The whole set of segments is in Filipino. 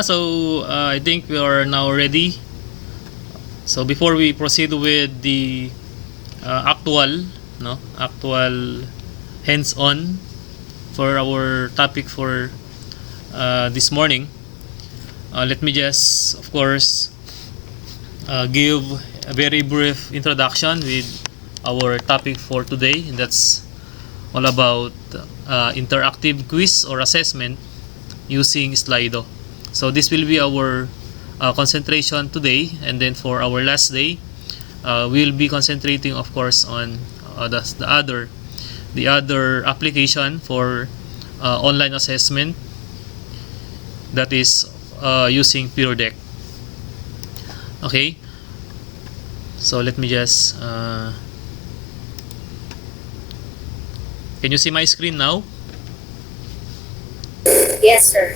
So I think we are now ready. So before we proceed with the actual hands-on for our topic for this morning, let me just, of course, give a very brief introduction with our topic for today. And that's all about interactive quiz or assessment using SLIDO. So this will be our concentration today, and then for our last day, we'll be concentrating, of course, on the other application for online assessment, that is using PeerDeck. Okay, so let me just can you see my screen now? Yes, sir.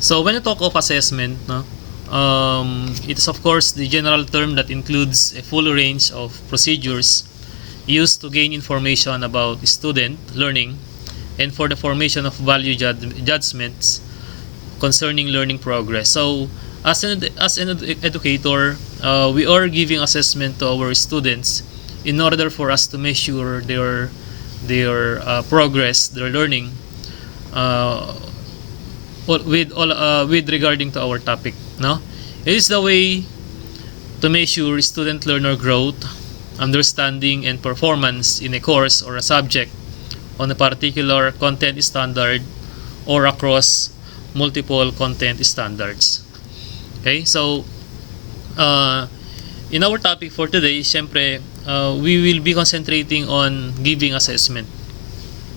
So when you talk of assessment, it is of course the general term that includes a full range of procedures used to gain information about student learning and for the formation of value judgments concerning learning progress. So as an educator, we are giving assessment to our students in order for us to measure their progress, their learning, with regarding to our topic. No, it is the way to measure student learner growth, understanding, and performance in a course or a subject on a particular content standard or across multiple content standards. Okay, so in our topic for today, syempre, we will be concentrating on giving assessment,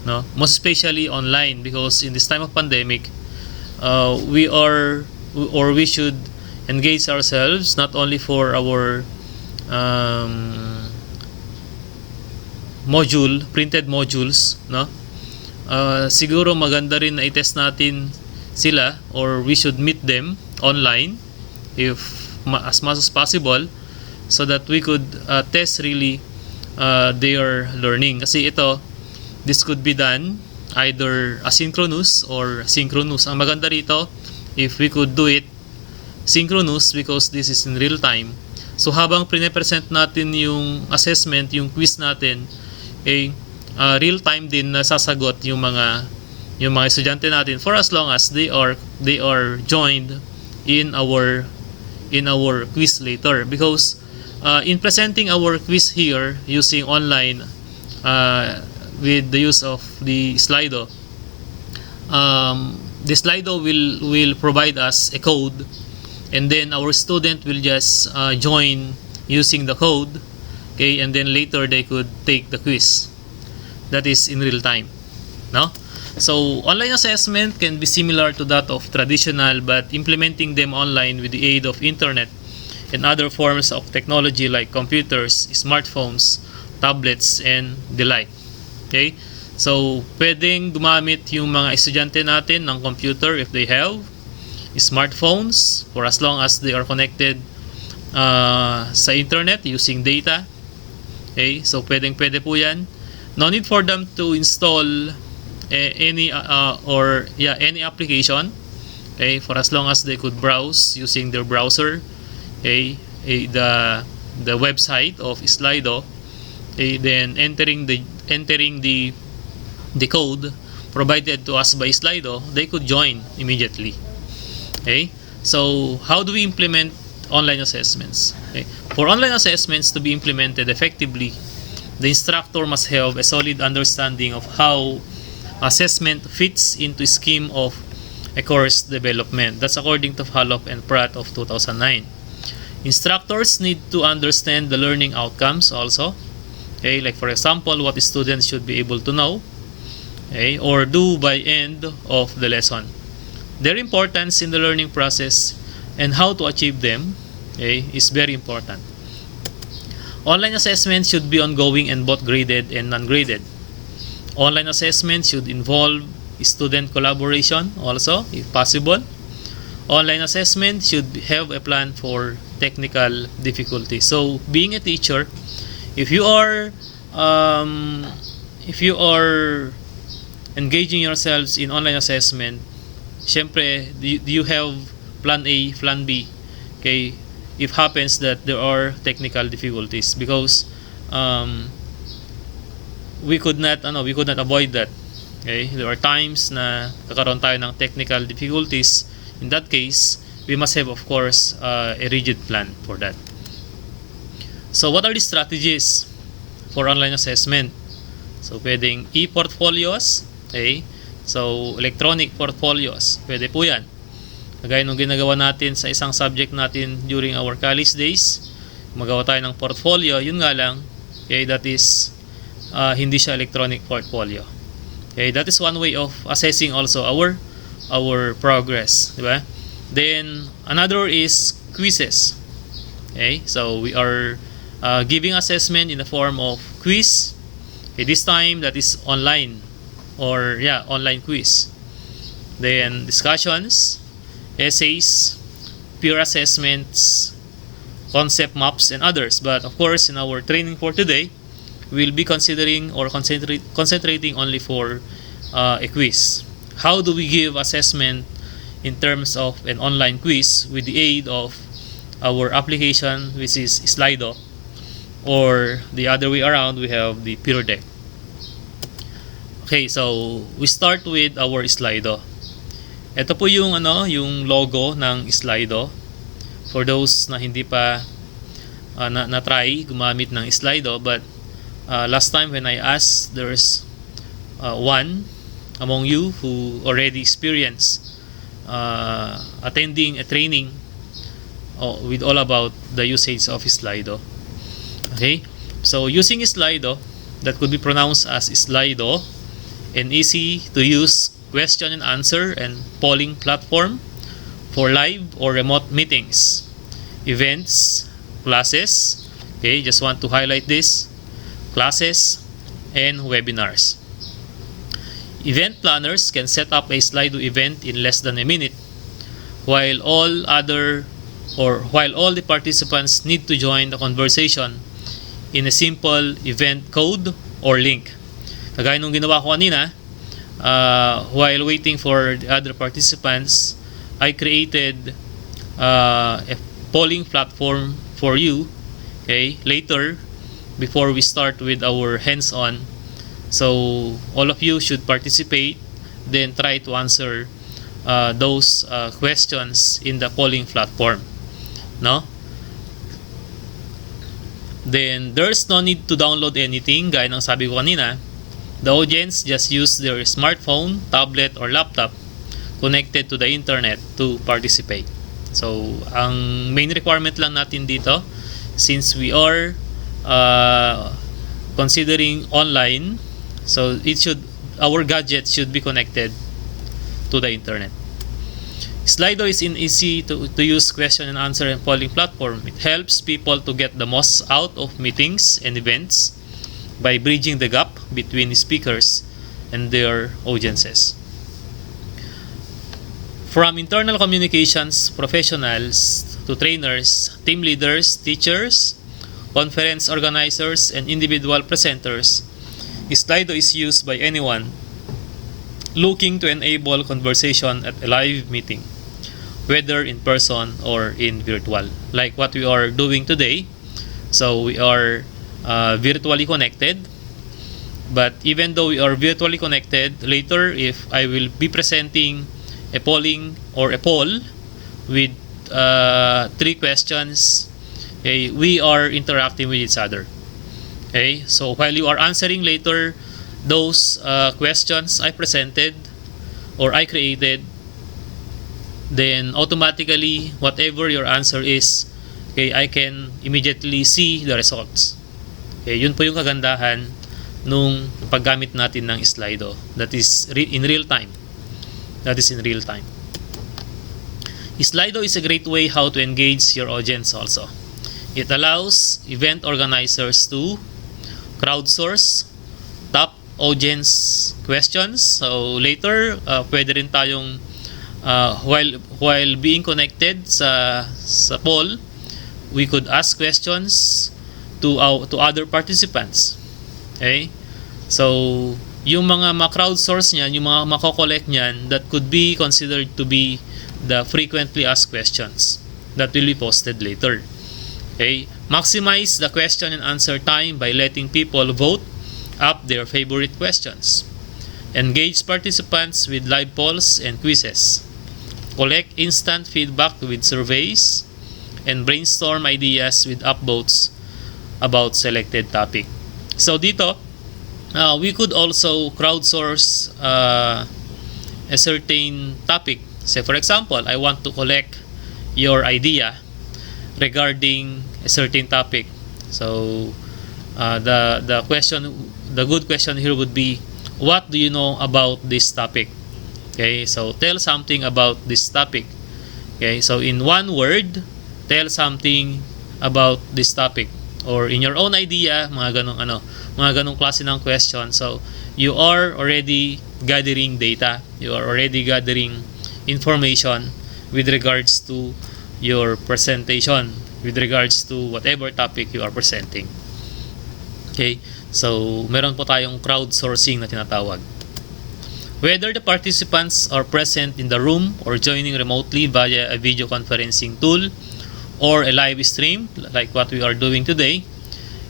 no, most especially online, because in this time of pandemic, we should engage ourselves not only for our printed modules, no. Siguro maganda rin na i-test natin sila, or we should meet them online if as much as possible, so that we could test really their learning. Kasi this could be done either asynchronous or synchronous. Ang maganda rito, if we could do it synchronous, because this is in real time. So habang pre-present natin yung assessment, yung quiz natin, real time din na sasagot yung mga estudyante natin, for as long as they are joined in our quiz later. Because in presenting our quiz here using online, with the use of the SLIDO, the SLIDO will provide us a code, and then our student will just join using the code, okay, and then later they could take the quiz. That is in real time, no? So online assessment can be similar to that of traditional, but implementing them online with the aid of internet and other forms of technology like computers, smartphones, tablets, and the like. Okay? So, pwedeng gumamit yung mga estudyante natin ng computer if they have smartphones, for as long as they are connected sa internet using data. Okay? So, pwede po yan. No need for them to install any application. Okay? For as long as they could browse using their browser. Okay? The website of SLIDO. Okay? Then entering the code provided to us by SLIDO, they could join immediately. Okay? So how do we implement online assessments? Okay? For online assessments to be implemented effectively, the instructor must have a solid understanding of how assessment fits into a scheme of a course development. That's according to Hallop and Pratt of 2009. Instructors need to understand the learning outcomes also. Okay, like for example, what students should be able to know, okay, or do by end of the lesson. Their importance in the learning process and how to achieve them, okay, is very important. Online assessment should be ongoing and both graded and non-graded. Online assessment should involve student collaboration also, if possible. Online assessment should have a plan for technical difficulty. So, being a teacher, if you are engaging yourselves in online assessment, syempre, do you have plan A, plan B? Okay, if happens that there are technical difficulties, because we could not avoid that. Okay, there are times na kakaroon tayo ng technical difficulties. In that case, we must have, of course, a rigid plan for that. So what are the strategies for online assessment? So pwedeng e-portfolios, okay? So electronic portfolios, pwede po yan. Kagaya nung ginagawa natin sa isang subject natin during our college days, magawa tayo ng portfolio, yun nga lang, okay, that is hindi siya electronic portfolio. Okay, that is one way of assessing also our progress, di ba? Then another is quizzes. Okay, so we are giving assessment in the form of quiz. Okay, this time that is online, or online quiz. Then discussions, essays, peer assessments, concept maps, and others. But of course, in our training for today, we'll be considering or concentrating only for a quiz. How do we give assessment in terms of an online quiz with the aid of our application, which is SLIDO, or the other way around, we have the peer deck. Okay, so we start with our SLIDO. Ito po yung yung logo ng SLIDO. For those na hindi pa na-try gumamit ng SLIDO, but last time when I asked, there's one among you who already experienced attending a training with all about the usage of SLIDO. Okay, so using SLIDO, that could be pronounced as SLIDO, an easy to use question and answer and polling platform for live or remote meetings, events, classes. Okay, just want to highlight this: classes and webinars. Event planners can set up a SLIDO event in less than a minute, while all the participants need to join the conversation in a simple event code or link. Kagaya nung ginawa ko kanina, while waiting for the other participants, I created a polling platform for you, okay, later, before we start with our hands-on. So all of you should participate, then try to answer those questions in the polling platform, no? Then there's no need to download anything, gaya ng sabi ko kanina. The audience just use their smartphone, tablet, or laptop connected to the internet to participate. So ang main requirement lang natin dito, since we are considering online, so our gadget should be connected to the internet. SLIDO is an easy to use question and answer and polling platform. It helps people to get the most out of meetings and events by bridging the gap between speakers and their audiences. From internal communications professionals to trainers, team leaders, teachers, conference organizers, and individual presenters, SLIDO is used by anyone looking to enable conversation at a live meeting, whether in person or in virtual, like what we are doing today. So we are virtually connected, but even though we are virtually connected, later if I will be presenting a polling or a poll with 3 questions, okay, we are interacting with each other. Okay, so while you are answering later those questions I presented or I created, then automatically whatever your answer is, okay, I can immediately see the results. Okay, yun po yung kagandahan nung paggamit natin ng SLIDO. That is in real time. SLIDO is a great way how to engage your audience also. It allows event organizers to crowdsource top audience questions. So later, pwede rin tayong while being connected sa poll, we could ask questions to other participants. Okay? So yung mga ma-crowdsource niyan, yung mga mako-collect niyan, that could be considered to be the frequently asked questions that will be posted later. Okay? Maximize the question and answer time by letting people vote up their favorite questions. Engage participants with live polls and quizzes. Collect instant feedback with surveys and brainstorm ideas with upvotes about selected topic. So dito, we could also crowdsource a certain topic. Say for example, I want to collect your idea regarding a certain topic. So the good question here would be, what do you know about this topic? Okay, so tell something about this topic. Okay, so in one word, tell something about this topic, or in your own idea, mga ganong klase ng question. So you are already gathering data, you are already gathering information with regards to your presentation, with regards to whatever topic you are presenting. Okay, so meron po tayong crowdsourcing na tinatawag. Whether the participants are present in the room or joining remotely via a video conferencing tool or a live stream like what we are doing today,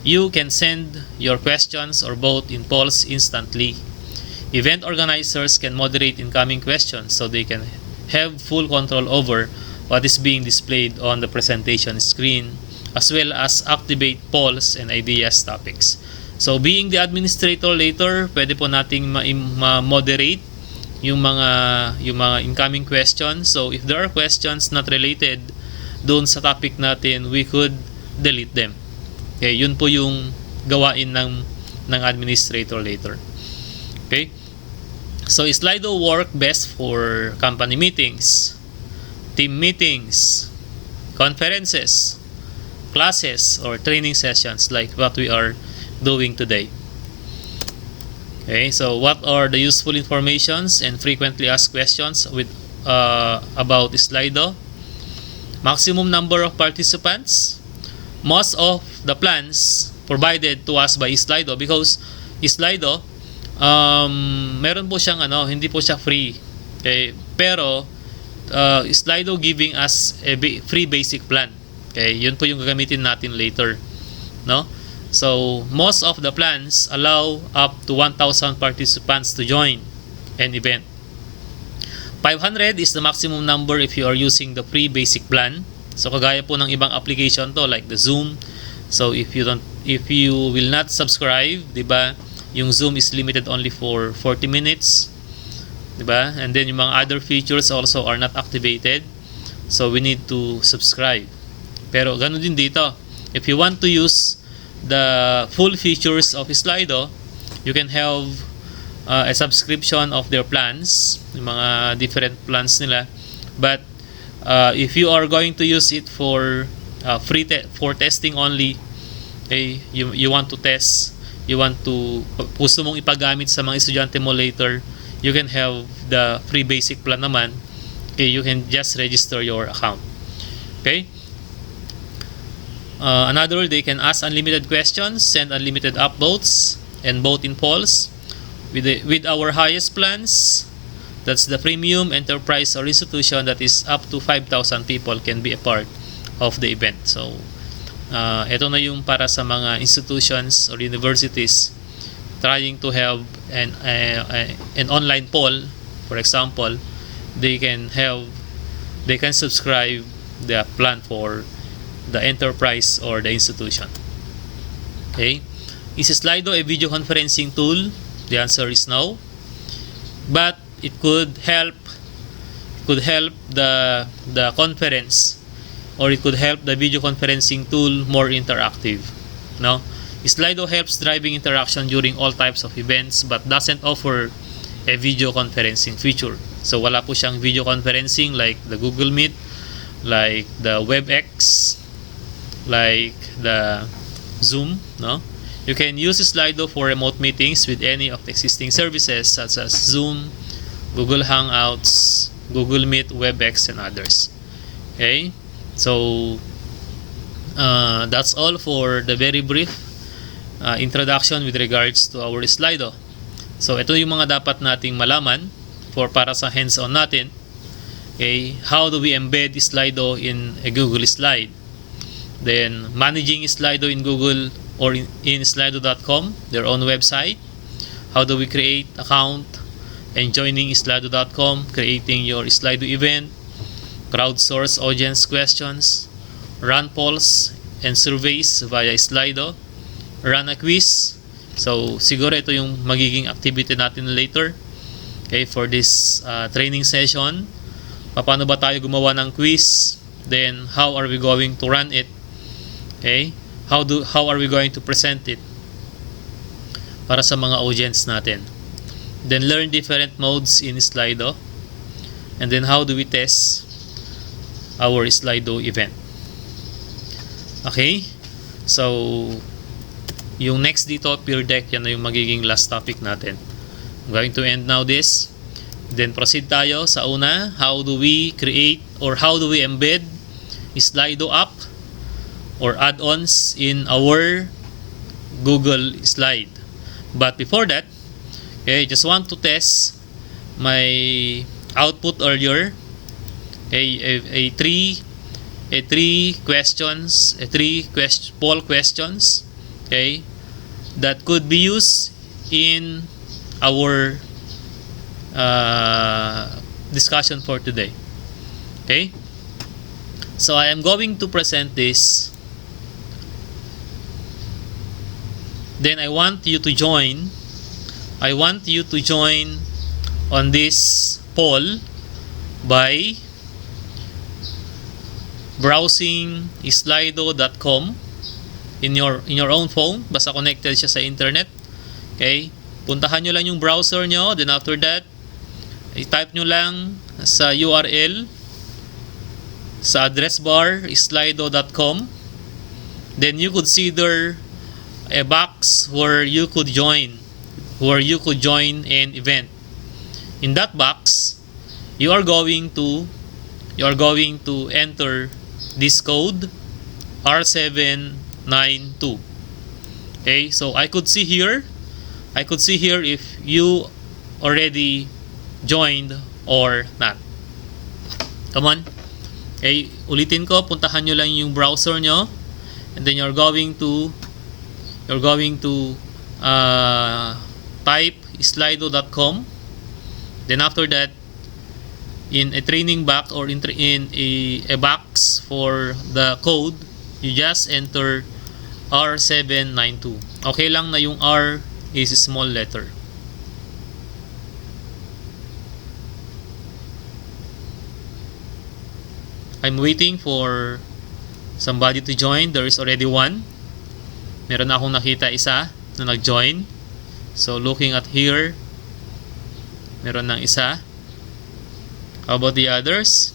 you can send your questions or vote in polls instantly. Event organizers can moderate incoming questions so they can have full control over what is being displayed on the presentation screen, as well as activate polls and ideas topics. So being the administrator later, pwede po nating ma-moderate yung mga incoming questions. So if there are questions not related doon sa topic natin, we could delete them. Okay, yun po yung gawain ng administrator later. Okay? So SLIDO work best for company meetings, team meetings, conferences, classes, or training sessions like what we are doing today. Okay, so what are the useful informations and frequently asked questions with about SLIDO? Maximum number of participants. Most of the plans provided to us by SLIDO, because SLIDO meron po siyang hindi po siya free. Okay, pero SLIDO giving us a free basic plan. Okay, yun po yung gagamitin natin later, no? So most of the plans allow up to 1,000 participants to join an event. 500 is the maximum number if you are using the free basic plan. So kagaya po ng ibang application to like the Zoom. So if you will not subscribe, 'di ba? Yung Zoom is limited only for 40 minutes. 'Di ba? And then yung mga other features also are not activated. So we need to subscribe. Pero ganun din dito. If you want to use the full features of SLIDO, you can have a subscription of their plans, yung mga different plans nila. But if you are going to use it for for testing only, okay, you want to test, gusto mong ipagamit sa mga estudyante mo later, you can have the free basic plan naman. Okay, you can just register your account. Okay. Another, they can ask unlimited questions, send unlimited upvotes, and vote in polls. With our highest plans, that's the premium, enterprise, or institution, that is up to 5,000 people can be a part of the event. So ito na yung para sa mga institutions or universities trying to have an online poll. For example, they can subscribe the plan for the enterprise or the institution. Okay, is SLIDO a video conferencing tool? The answer is no, but it could help the conference, or it could help the video conferencing tool more interactive. No, SLIDO helps driving interaction during all types of events but doesn't offer a video conferencing feature. So wala po siyang video conferencing like the Google Meet, like the WebEx, like the Zoom, no? You can use SLIDO for remote meetings with any of the existing services such as Zoom, Google Hangouts, Google Meet, WebEx, and others. Okay, so that's all for the very brief introduction with regards to our SLIDO. So ito yung mga dapat nating malaman para sa hands-on natin. Okay, how do we embed Slido in a Google slide? Then managing Slido in Google or in slido.com, their own website. How do we create account and joining slido.com, creating your Slido event, crowdsource audience questions, run polls and surveys via Slido, run a quiz. So siguro ito yung magiging activity natin later, okay, for this training session. Paano ba tayo gumawa ng quiz? Then how are we going to run it? Okay, how are we going to present it para sa mga audience natin? Then learn different modes in Slido. And then how do we test our Slido event? Okay, so yung next dito, peer deck, yan na yung magiging last topic natin. I'm going to end now this. Then proceed tayo sa una, how do we create or how do we embed Slido app or add-ons in our Google slide. But before that, okay, just want to test my output earlier. Okay, three poll questions, okay, that could be used in our discussion for today. Okay, so I am going to present this. Then I want you to join on this poll by browsing slido.com in your own phone. Basta connected siya sa internet. Okay, puntahan nyo lang yung browser nyo. Then after that, i-type nyo lang sa URL sa address bar slido.com. Then you could see there a box where you could join an event. In that box, you are going to enter this code R792. Okay, so I could see here if you already joined or not. Come on. Okay, ulitin ko, puntahan nyo lang yung browser nyo, and then you're going to type slido.com. Then after that, in a training box or in a box for the code, you just enter R792. Okay lang na yung R is a small letter. I'm waiting for somebody to join. There is already one. Meron akong nakita isa na nag-join. So looking at here, meron ng isa. How about the others?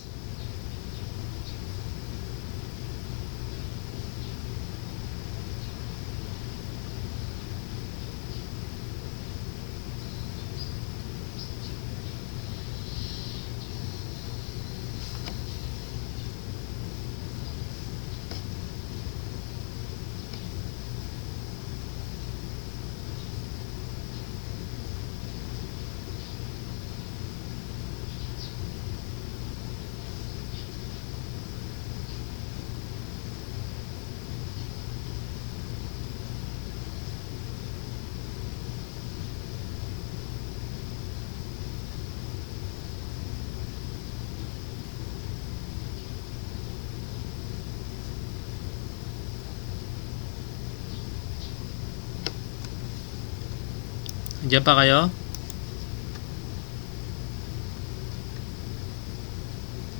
Diyan pa kayo?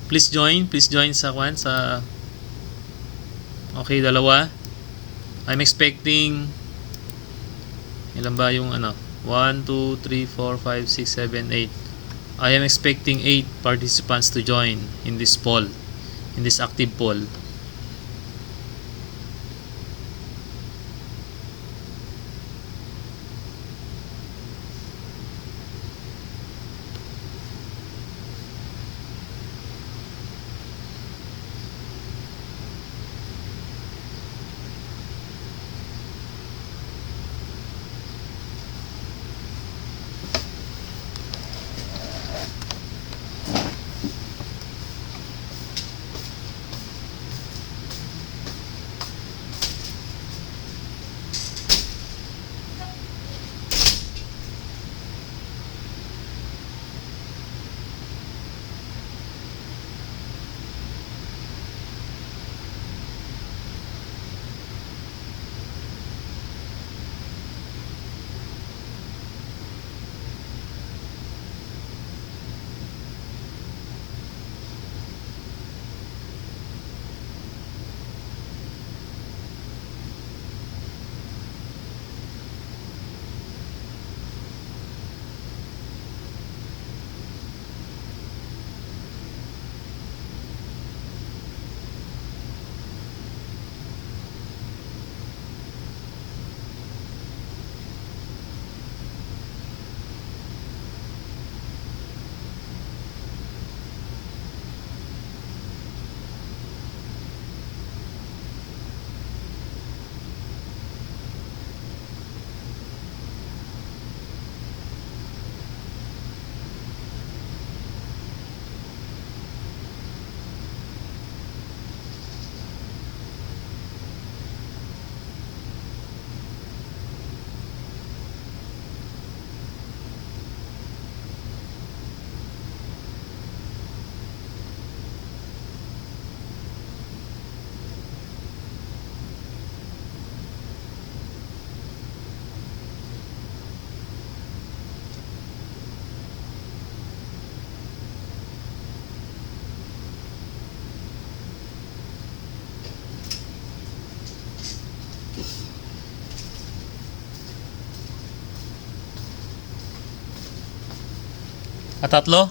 Please join sa okay, dalawa. I'm expecting ilan ba yung 1, 2, 3, 4, 5, 6, 7, 8. I am expecting 8 participants to join in this poll, in this active poll. Tatlo?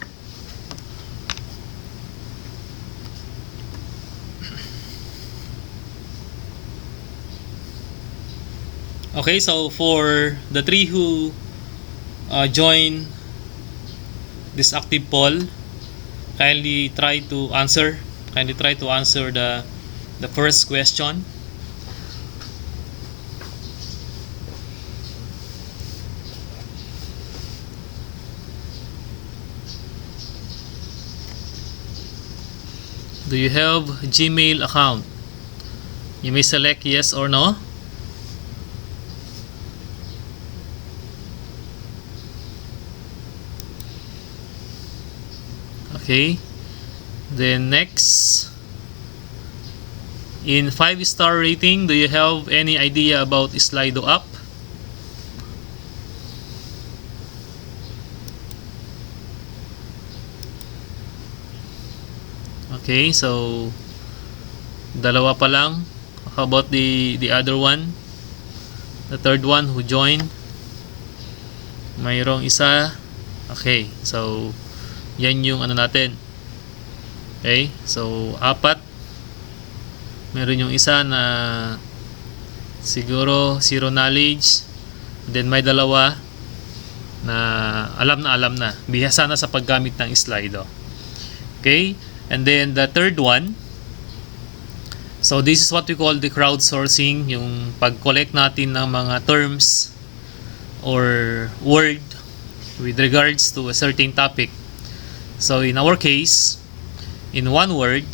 Okay, so for the 3 who join this active poll, kindly try to answer. Kindly try to answer the first question. Do you have a Gmail account? You may select yes or no. Okay. Then next, in 5-star rating, do you have any idea about SLIDO app? Okay, so dalawa pa lang. How about the other one? The third one who joined? Mayroong isa. Okay, so yan yung ano natin. Okay, so 4. Meron yung isa na siguro zero knowledge. Then may dalawa na alam na. Bihasa na sa paggamit ng SLIDO. Okay, and then the third one, so this is what we call the crowdsourcing, yung pag-collect natin ng mga terms or word with regards to a certain topic. So in our case, in one word,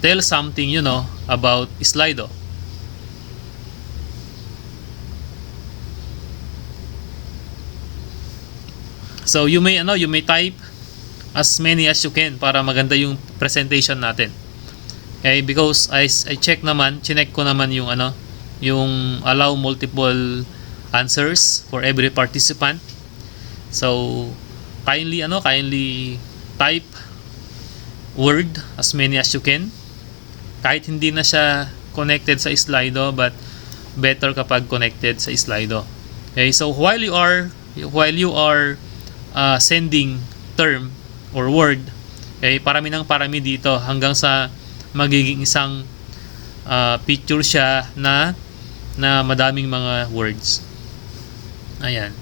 tell something you know about SLIDO. So you may type as many as you can para maganda yung presentation natin. Okay, because I chinek ko naman yung yung allow multiple answers for every participant. So kindly type word as many as you can. Kahit hindi na siya connected sa SLIDO, but better kapag connected sa SLIDO. Okay, so while you are sending term or word, okay, parami dito hanggang sa magiging isang picture siya na madaming mga words. Ayan.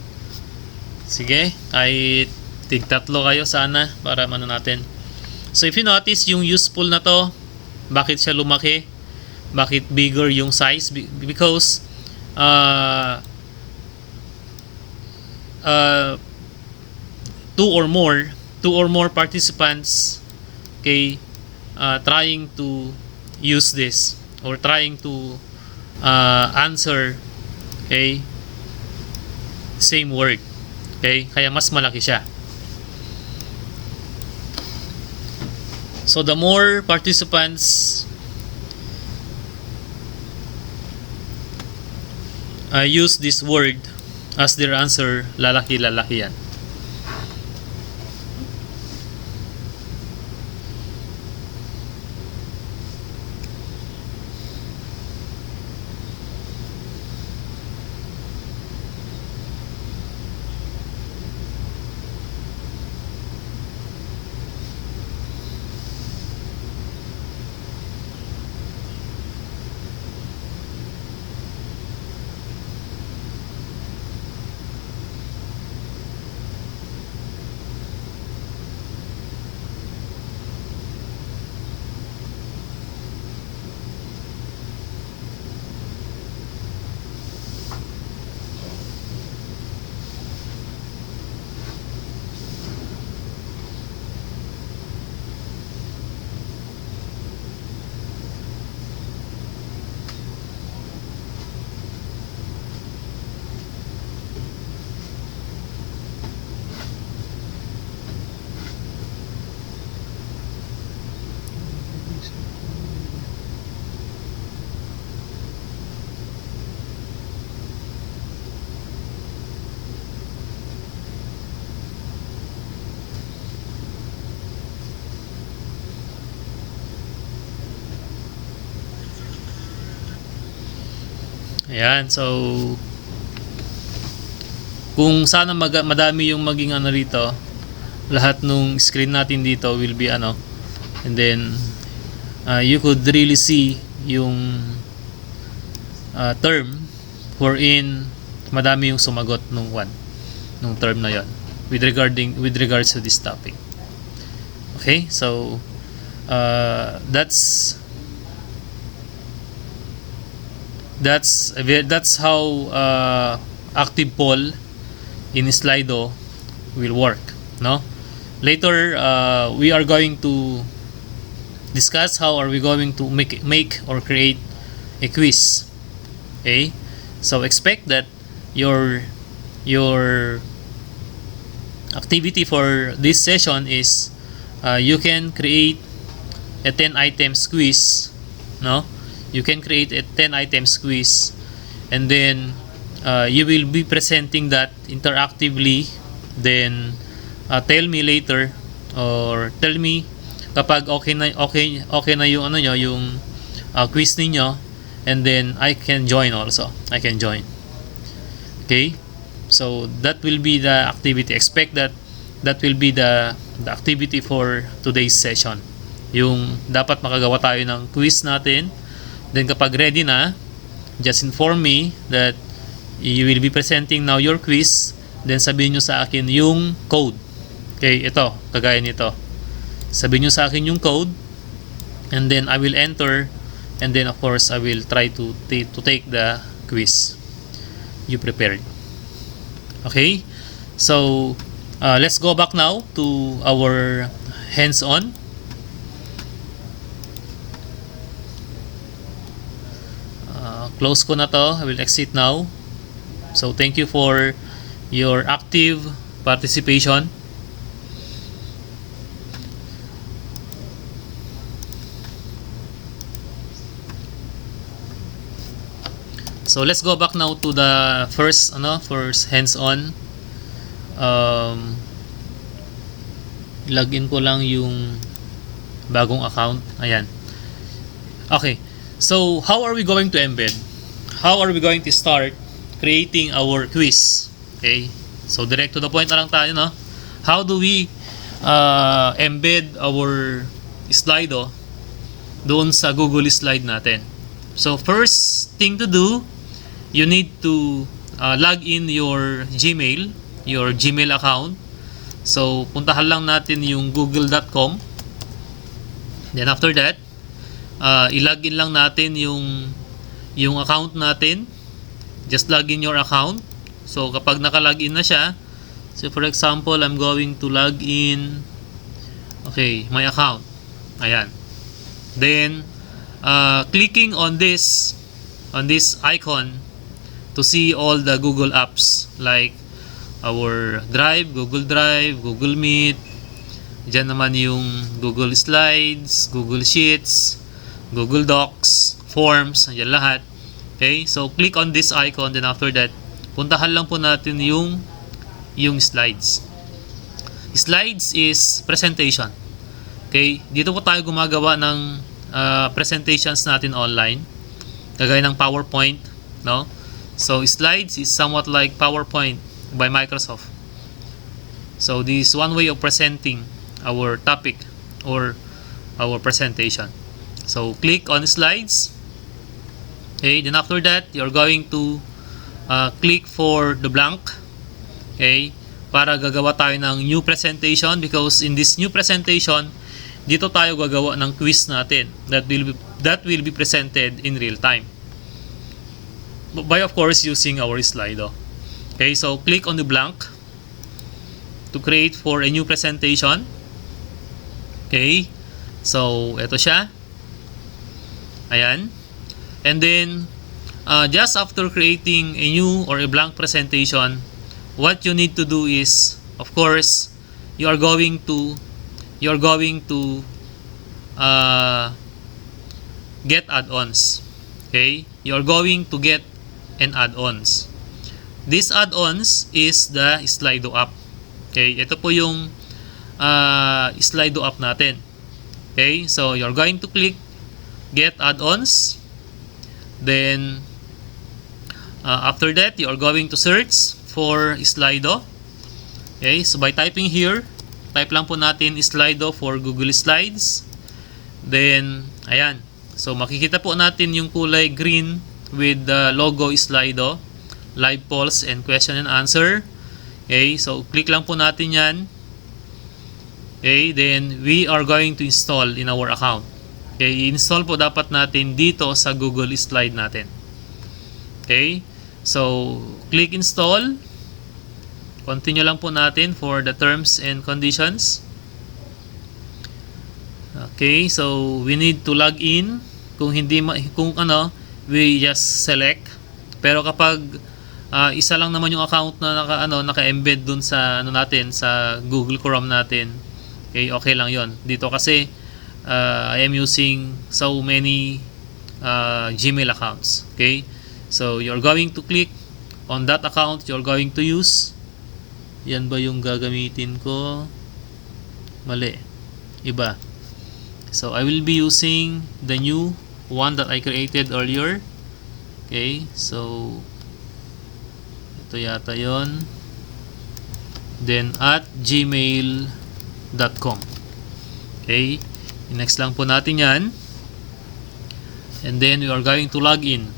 Sige, kahit tig-tatlo kayo sana para mano natin. So if you notice yung useful na to, bakit siya lumaki? Bakit bigger yung size? Because two or more participants, okay, trying to use this or trying to answer, okay, same word. Okay, kaya mas malaki siya. So the more participants use this word as their answer, lalaki yan. Ayan, so kung sana madami yung maging rito, lahat nung screen natin dito will be ano, and then you could really see yung term wherein madami yung sumagot nung term na yon with regards to this topic. Okay, so that's how active poll in SLIDO will work, no? Later we are going to discuss how are we going to make or create a quiz. Okay, so expect that your activity for this session is you can create a 10 items quiz, no? You can create a 10 items quiz, and then you will be presenting that interactively. Then tell me later, or tell me kapag okay na yung ano nyo, yung quiz ninyo, and then I can join also. I can join. Okay, so that will be the activity. Expect that will be the activity for today's session. Yung dapat makagawa tayo ng quiz natin. Then kapag ready na, just inform me that you will be presenting now your quiz. Then sabihin nyo sa akin yung code. Okay, ito, kagaya nito. Sabihin nyo sa akin yung code, and then I will enter, and then of course I will try to take the quiz you prepared. Okay, so let's go back now to our hands-on. Close ko na to. I will exit now. So thank you for your active participation. So let's go back now to the first hands-on. Login ko lang yung bagong account. Ayan. Okay. So how are we going to embed? How are we going to start creating our quiz? Okay. So direct to the point na lang tayo, no? How do we embed our Slido doon sa Google Slide natin? So first thing to do, you need to log in your Gmail account. So puntahan lang natin yung google.com. Then after that, i-login lang natin yung account natin. Just log in your account. So kapag naka-login na siya, so for example, I'm going to log in, okay, my account. Ayan. Then clicking on this icon to see all the Google apps like our Drive, Google Meet. Diyan naman yung Google Slides, Google Sheets, Google Docs, Forms, ayan lahat. Okay, so click on this icon, then after that, puntahan lang po natin yung slides. Slides is presentation. Okay, dito po tayo gumagawa ng presentations natin online, kagaya ng PowerPoint, no? So slides is somewhat like PowerPoint by Microsoft. So this is one way of presenting our topic or our presentation. So click on slides. Okay, then after that, you're going to click for the blank. Okay, para gagawa tayo ng new presentation, because in this new presentation, dito tayo gagawa ng quiz natin that will be presented in real time. By of course using our Slido. Okay, so click on the blank to create for a new presentation. Okay, so ito siya. Ayan. And then just after creating a new or a blank presentation, what you need to do is, of course, you're going to get add-ons. Okay, you're going to get an add-ons. This add-ons is the Slido app. Okay, ito po yung Slido app natin. Okay, so you're going to click get add-ons. Then after that, you are going to search for Slido. Okay, so by typing here type lang po natin SLIDO for Google Slides. Then, ayan. So, makikita po natin yung kulay green with the logo SLIDO, live polls and question and answer. Okay, so click lang po natin yan. Okay, then we are going to install in our account. Okay, install po dapat natin dito sa Google Slide natin. Okay, so click install. Continue lang po natin for the terms and conditions. Okay, so we need to log in. Kung hindi we just select. Pero kapag isa lang naman yung account na naka-embed dun sa natin sa Google Chrome natin, okay lang 'yon. Dito kasi I am using so many Gmail accounts. Okay? So you're going to click on that account you're going to use. Yan ba yung gagamitin ko? Mali. Iba. So I will be using the new one that I created earlier. Okay, so ito yata yon. Then at gmail.com. Okay, next lang po natin yan. And then we are going to log in.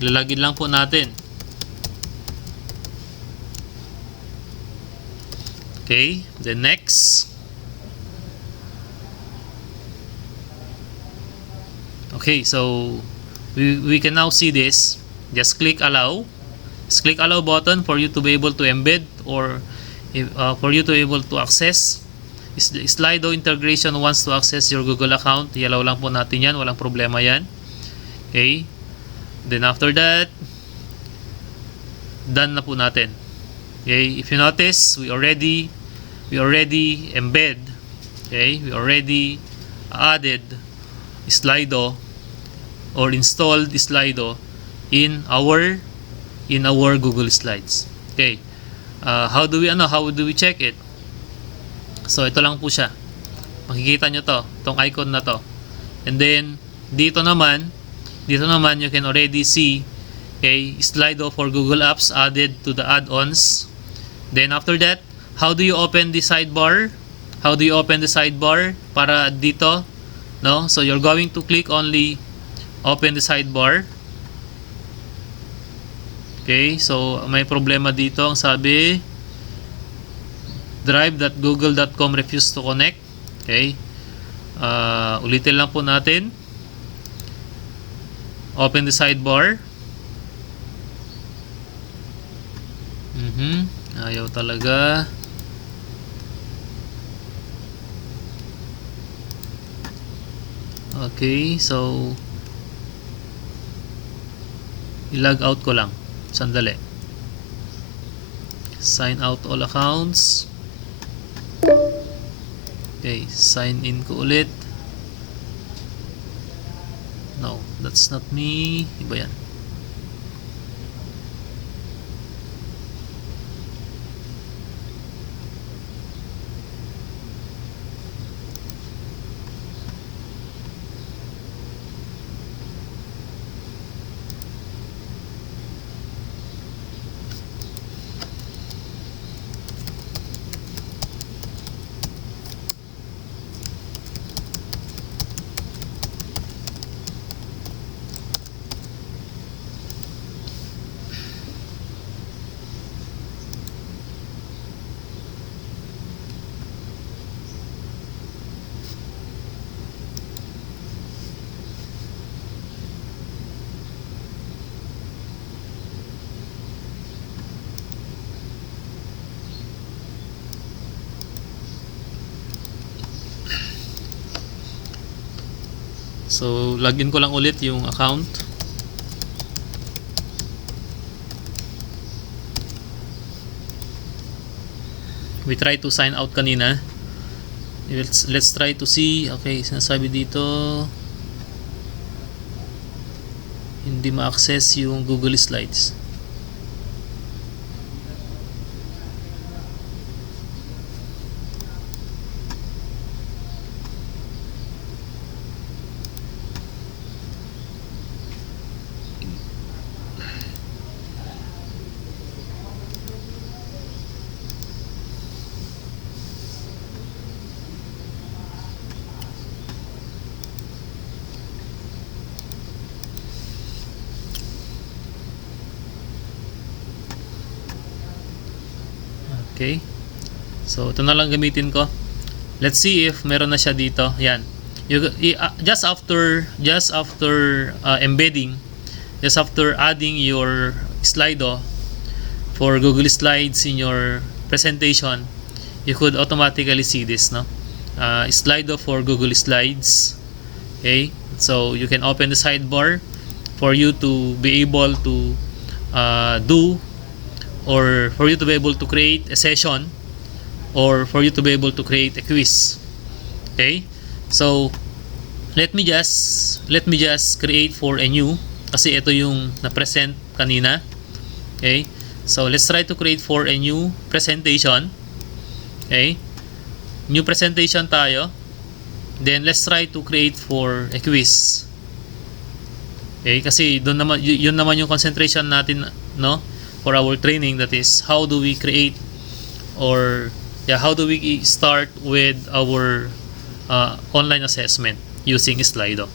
Lalagin lang po natin. Okay, then next. Okay, so we can now see this. Just click allow. Just click allow button for you to be able to embed or for you to be able to access. SLIDO integration wants to access your Google account. I-allow lang po natin yan. Walang problema yan. Okay. Then after that, done na po natin. Okay. If you notice, we already embed. Okay. We already added SLIDO or installed SLIDO in our Google Slides. Okay. How do we check it? So ito lang po siya. Makikita nyo tong icon na to. And then dito naman you can already see SLIDO for Google Apps added to the add-ons. Then after that, how do you open the sidebar? Para dito, no? So you're going to click only open the sidebar. Okay, so may problema dito. Ang sabi, drive.google.com refused to connect. Okay. Ulitin lang po natin. Open the sidebar. Ayaw talaga. Okay, so i-log out ko lang. Sandali. Sign out all accounts. Okay, sign in ko ulit. No, that's not me. Iba yan. So, login ko lang ulit yung account. We try to sign out kanina. Let's try to see. Okay, sinasabi dito hindi ma-access yung Google Slides. Okay. So, ito na lang gamitin ko. Let's see if meron na siya dito. Yan. Just after embedding, just after adding your Slido for Google Slides in your presentation, you could automatically see this, no? Slido for Google Slides. Okay. So, you can open the sidebar for you to be able to do, or for you to be able to create a session, or for you to be able to create a quiz. Okay, so let me just create for a new, kasi ito yung na-present kanina. Okay, so let's try to create for a new presentation. Okay, new presentation tayo, then let's try to create for a quiz. Okay, kasi doon naman, yun naman yung concentration natin, no, for our training, that is how do we create, or how do we start with our online assessment using Slido.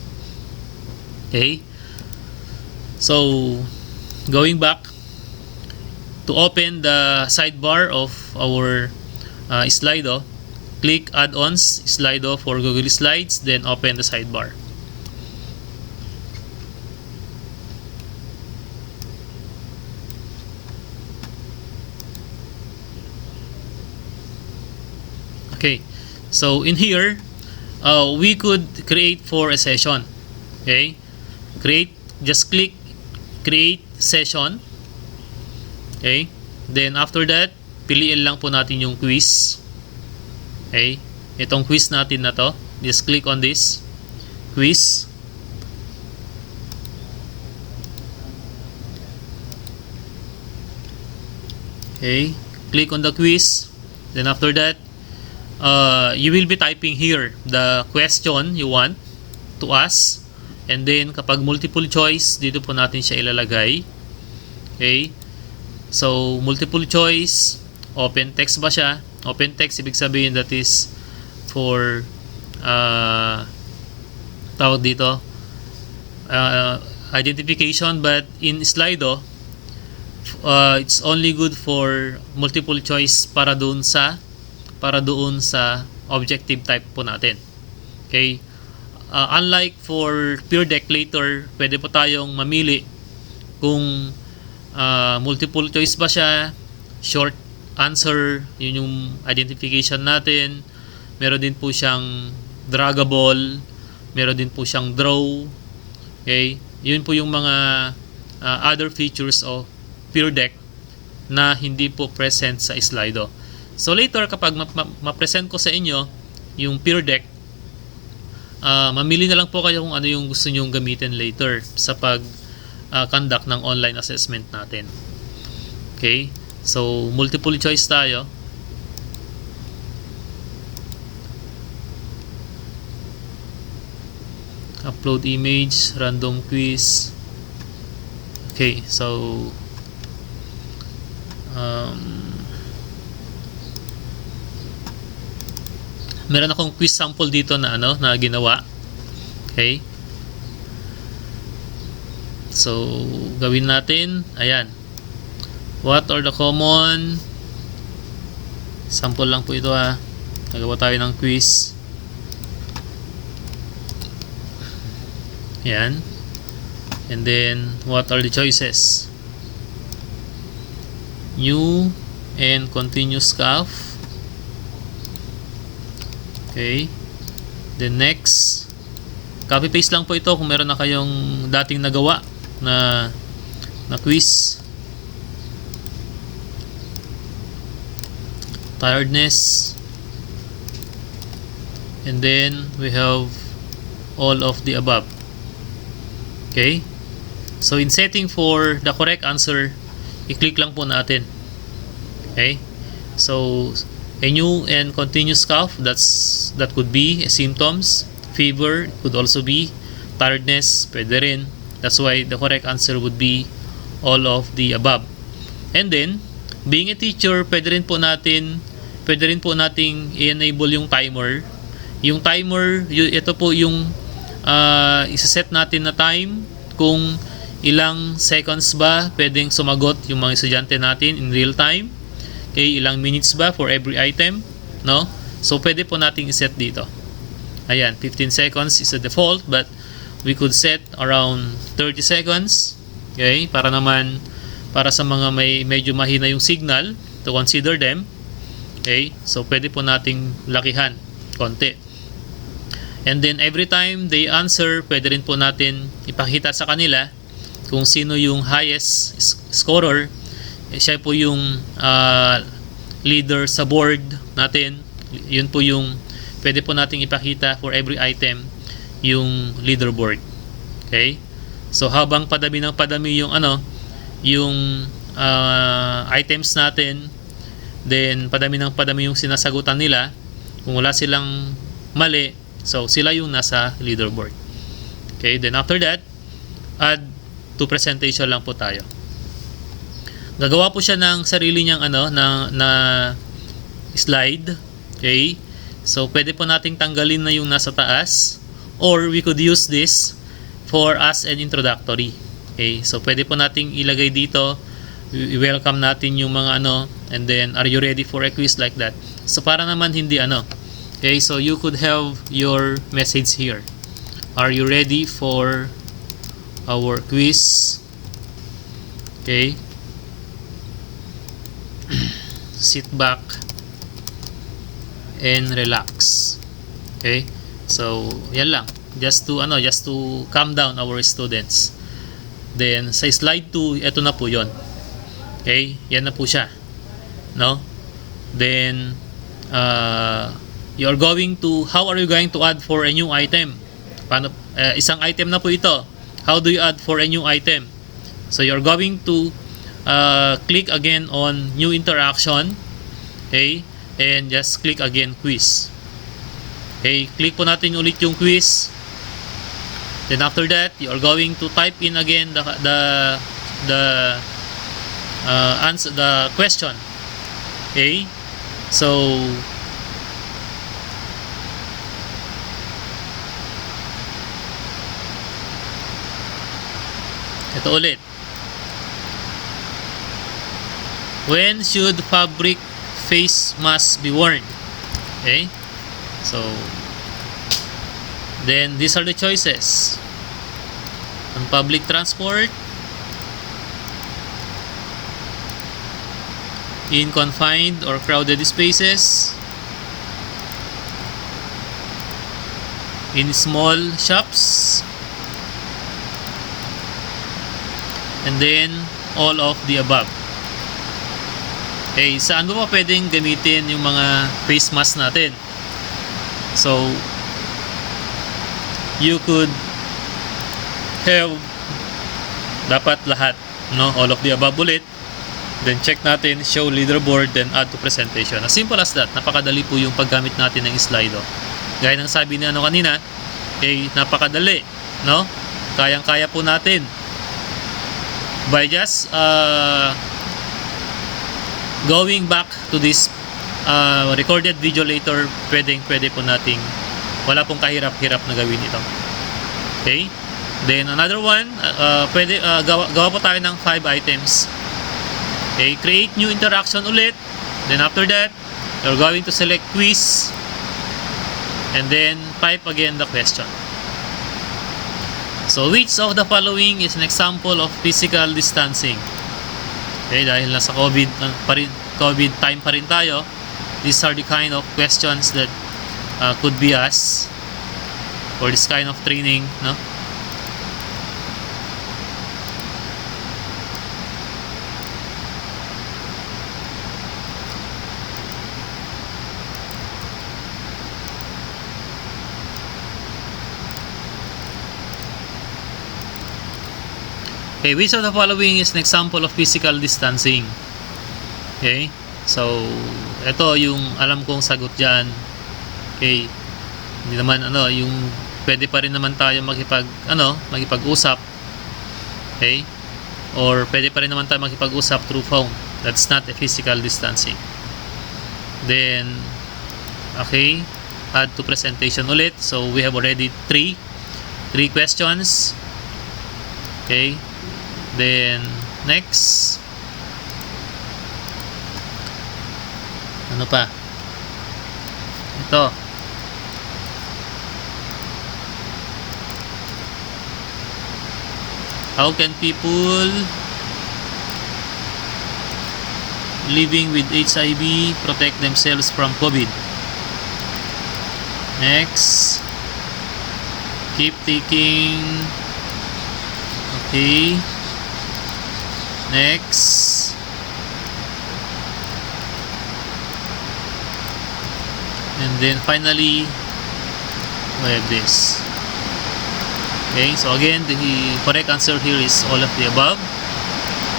Okay, so going back, to open the sidebar of our Slido, click add-ons, Slido for Google Slides, then open the sidebar. Okay, so in here, we could create for a session. Okay, just click create session. Okay, then after that, piliin lang po natin yung quiz. Okay, itong quiz natin na to, just click on this quiz. Okay, click on the quiz, then after that, you will be typing here the question you want to ask, and then kapag multiple choice, dito po natin siya ilalagay. Okay, so multiple choice, open text ba siya? Open text, ibig sabihin that is for tawag dito identification, but in Slido, it's only good for multiple choice para doon sa objective type po natin. Okay, unlike for pure deck, later pwede po tayong mamili kung multiple choice ba siya, short answer, yun yung identification natin. Meron din po siyang draggable, meron din po siyang draw. Okay, yun po yung mga other features of pure deck na hindi po present sa Slido. So later, kapag ma-present ko sa inyo yung pure deck, mamili na lang po kayo kung ano yung gusto nyong gamitin later sa pag-conduct ng online assessment natin. Okay, so multiple choice tayo. Upload image, random quiz. Okay, so meron akong quiz sample dito na na ginawa. Okay, so gawin natin, ayan, what are the common, sample lang po ito nagawa tayo ng quiz. Ayan, and then what are the choices? New and continuous calf. Okay, then next, copy paste lang po ito kung meron na kayong dating nagawa na quiz. Tiredness, and then we have all of the above. Okay, so in setting for the correct answer, i-click lang po natin. Okay, so a new and continuous cough, that could be symptoms. Fever could also be. Tiredness, pwede rin. That's why the correct answer would be all of the above. And then, being a teacher, pwede rin po nating i-enable yung timer. Yung timer, ito po yung isa-set natin na time kung ilang seconds ba pwedeng sumagot yung mga estudyante natin in real time. Okay, ilang minutes ba for every item, no? So pwede po nating i-set dito. Ayan, 15 seconds is the default, but we could set around 30 seconds. Okay, para sa mga medyo mahina yung signal, to consider them. Okay, so pwede po nating lakihan konti. And then every time they answer, pwede rin po natin ipakita sa kanila kung sino yung highest scorer. Siya po yung leader sa board natin. Yun po yung pwede po nating ipakita for every item, yung leaderboard. Okay, so habang padami ng padami yung yung items natin, then padami ng padami yung sinasagutan nila, kung wala silang mali, so sila yung nasa leaderboard. Okay, then after that, add to presentation lang po tayo. Gagawa po siya ng sarili niyang na slide. Okay, so pwede po nating tanggalin na yung nasa taas, or we could use this for as an introductory. Okay, so pwede po nating ilagay dito, i-welcome natin yung mga and then are you ready for a quiz, like that. So para naman hindi okay, so you could have your message here. Are you ready for our quiz? Okay, sit back and relax. Okay, so yan lang, just to calm down our students. Then sa slide 2, ito na po yon. Okay, yan na po siya, no? Then how are you going to add for a new item? Paano, isang item na po ito, how do you add for a new item? So you're going to click again on new interaction. Okay, and just click again quiz. Okay, click po natin ulit yung quiz. Then after that, you are going to type in again the answer, the question. Okay, so ito ulit. When should fabric face mask be worn? Okay, so then these are the choices. On public transport, in confined or crowded spaces, in small shops, and then all of the above. Okay, saan ba pwedeng gamitin yung mga face mask natin? So you could have dapat lahat, no? All of the above ulit. Then check natin, show leaderboard, then add to presentation. As simple as that. Napakadali po yung paggamit natin ng SLIDO. Gaya ng sabi ni kanina, napakadali, no? Kayang-kaya po natin by just going back to this recorded video later. Pwede po nating, wala pong kahirap-hirap na gawin ito. Okay, then another one, gawa po tayo ng 5 items. Okay, create new interaction ulit. Then after that, you're going to select quiz, and then type again the question. So which of the following is an example of physical distancing? Okay, dahil nasa COVID time pa rin tayo, these are the kind of questions that could be asked for this kind of training, no? Okay, which of the following is an example of physical distancing? Okay, so ito yung alam kong sagot dyan. Okay, hindi naman yung pwede pa rin naman tayo makipag-usap. Okay, or pwede pa rin naman tayo makipag-usap through phone. That's not a physical distancing. Then okay, add to presentation ulit. So we have already three questions. Okay, then next, Ano pa? Ito. How can people living with HIV protect themselves from COVID? Next. Keep taking. Okay. Next. And then finally, we have this. Okay, so again, the correct answer here is all of the above.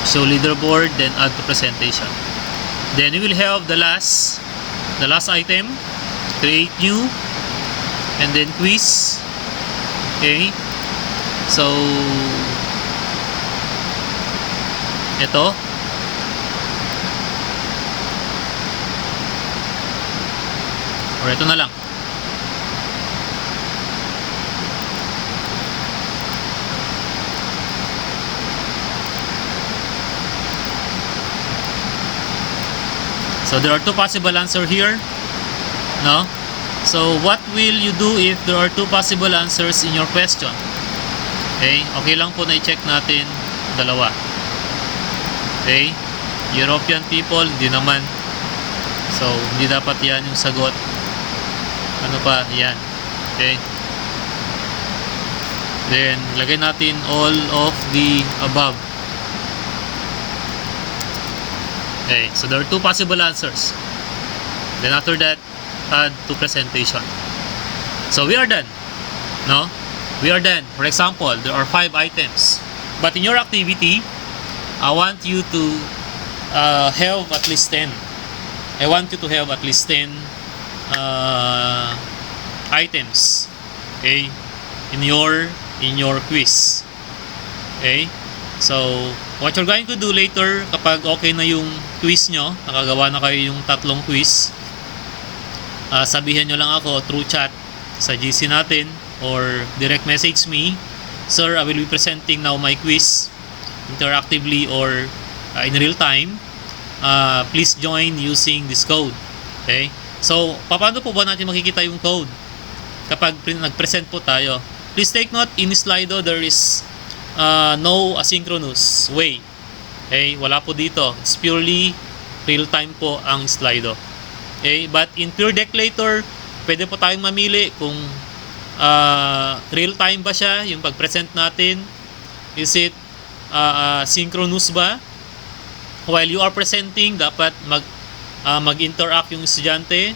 So leaderboard, then add to presentation. Then we will have the last item, create new, and then quiz. Okay, so ito. Or ito na lang. So there are two possible answers here, no? So what will you do if there are two possible answers in your question? Okay, okay lang po na i-check natin dalawa. Okay, European people, hindi naman. So hindi dapat yan yung sagot. Ano pa? Yan. Okay. Then lagay natin all of the above. Okay, so there are two possible answers. Then after that, add to presentation. So we are done. No? We are done. For example, there are 5 items. But in your activity, I want you to have at least 10. I want you to have at least 10 items. Okay? In your quiz. Okay? So, what you're going to do later, kapag okay na yung quiz nyo, nakagawa na kayo yung 3 quiz, sabihin nyo lang ako through chat sa GC natin or direct message me, "Sir, I will be presenting now my quiz interactively or in real time. Please join using this code." Okay? So, paano po ba natin makikita yung code kapag nag-present po tayo? Please take note, in SLIDO there is no asynchronous way. Okay, wala po dito. It's purely real time po ang SLIDO. Okay, but in pure declator, pwede po tayong mamili kung real time ba siya, yung pag-present natin. Is it synchronous ba? While you are presenting, dapat mag-interact yung estudyante.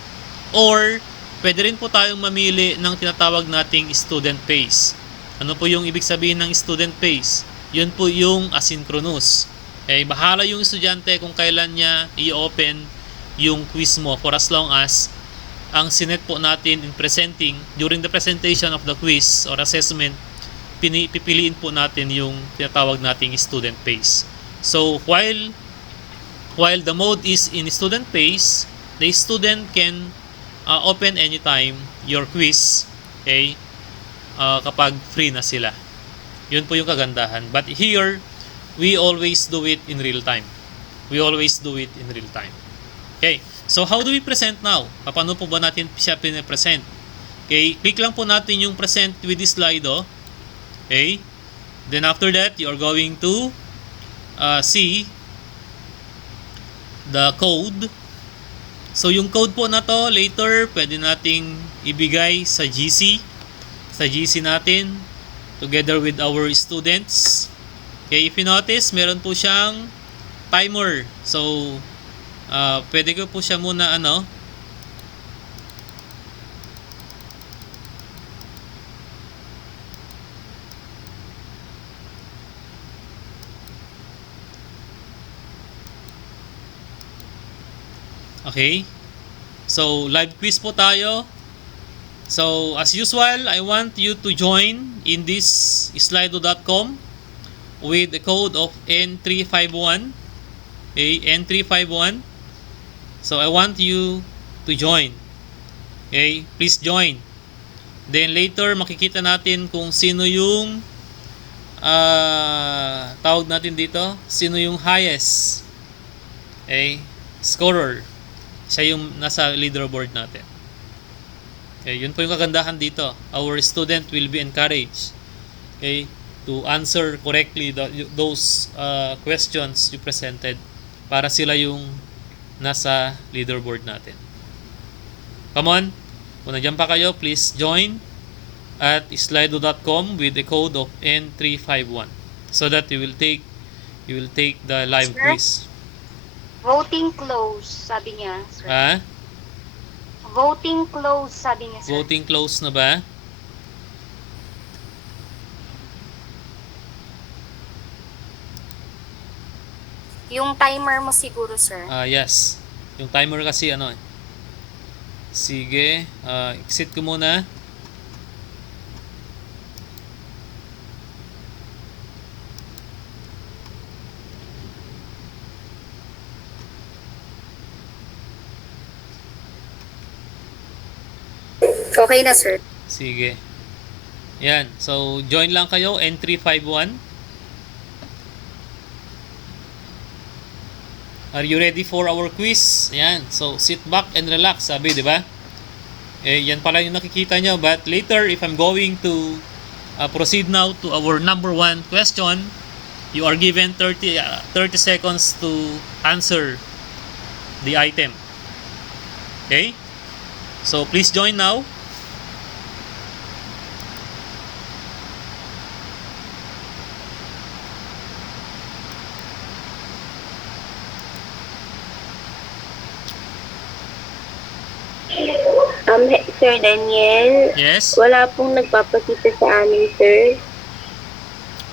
Or pwede rin po tayong mamili ng tinatawag nating student pace. Ano po yung ibig sabihin ng student pace? Yun po yung asynchronous. Okay, bahala yung estudyante kung kailan niya i-open yung quiz mo for as long as ang sinet po natin in presenting, during the presentation of the quiz or assessment, pipiliin po natin yung tinatawag nating student pace. So while the mode is in student pace, the student can open anytime your quiz. Okay? Kapag free na sila. Yun po yung kagandahan. But here, we always do it in real time. We always do it in real time. Okay. So, how do we present now? Paano po ba natin siya pinapresent? Okay. Click lang po natin yung present with this Slido. Okay. Then after that, you are going to see the code. So, yung code po na to, later, pwede nating ibigay sa GC natin together with our students. Okay, if you notice, meron po siyang timer. So, pwede ko po siya muna Okay. So, live quiz po tayo. So, as usual, I want you to join in this slido.com with the code of N351. Okay, N351. So, I want you to join. Okay, please join. Then later, makikita natin kung sino yung tawag natin dito, sino yung highest scorer. siya yung nasa leaderboard natin. Okay, yun po yung kagandahan dito. Our student will be encouraged, okay, to answer correctly those questions you presented para sila yung nasa leaderboard natin. Come on, kung nandiyan pa kayo, please join at slido.com with the code of N351 so that you will take the live Sir? quiz. Voting close, sabi niya, sir. Ha? Voting close, sabi niya, sir. Voting close na ba? Yung timer mo siguro, sir. Yes. Yung timer kasi ano eh. Sige, exit ko muna. Okay na, sir. Sige. Yan. So, join lang kayo, N351. Are you ready for our quiz? Yan. So, sit back and relax, sabi, di ba? Yan pala yung nakikita nyo. But later, if I'm going to proceed now to our number 1 question, you are given 30 seconds to answer the item. Okay? So, please join now. Sir Daniel, Yes? wala pong nagpapakita sa amin, sir.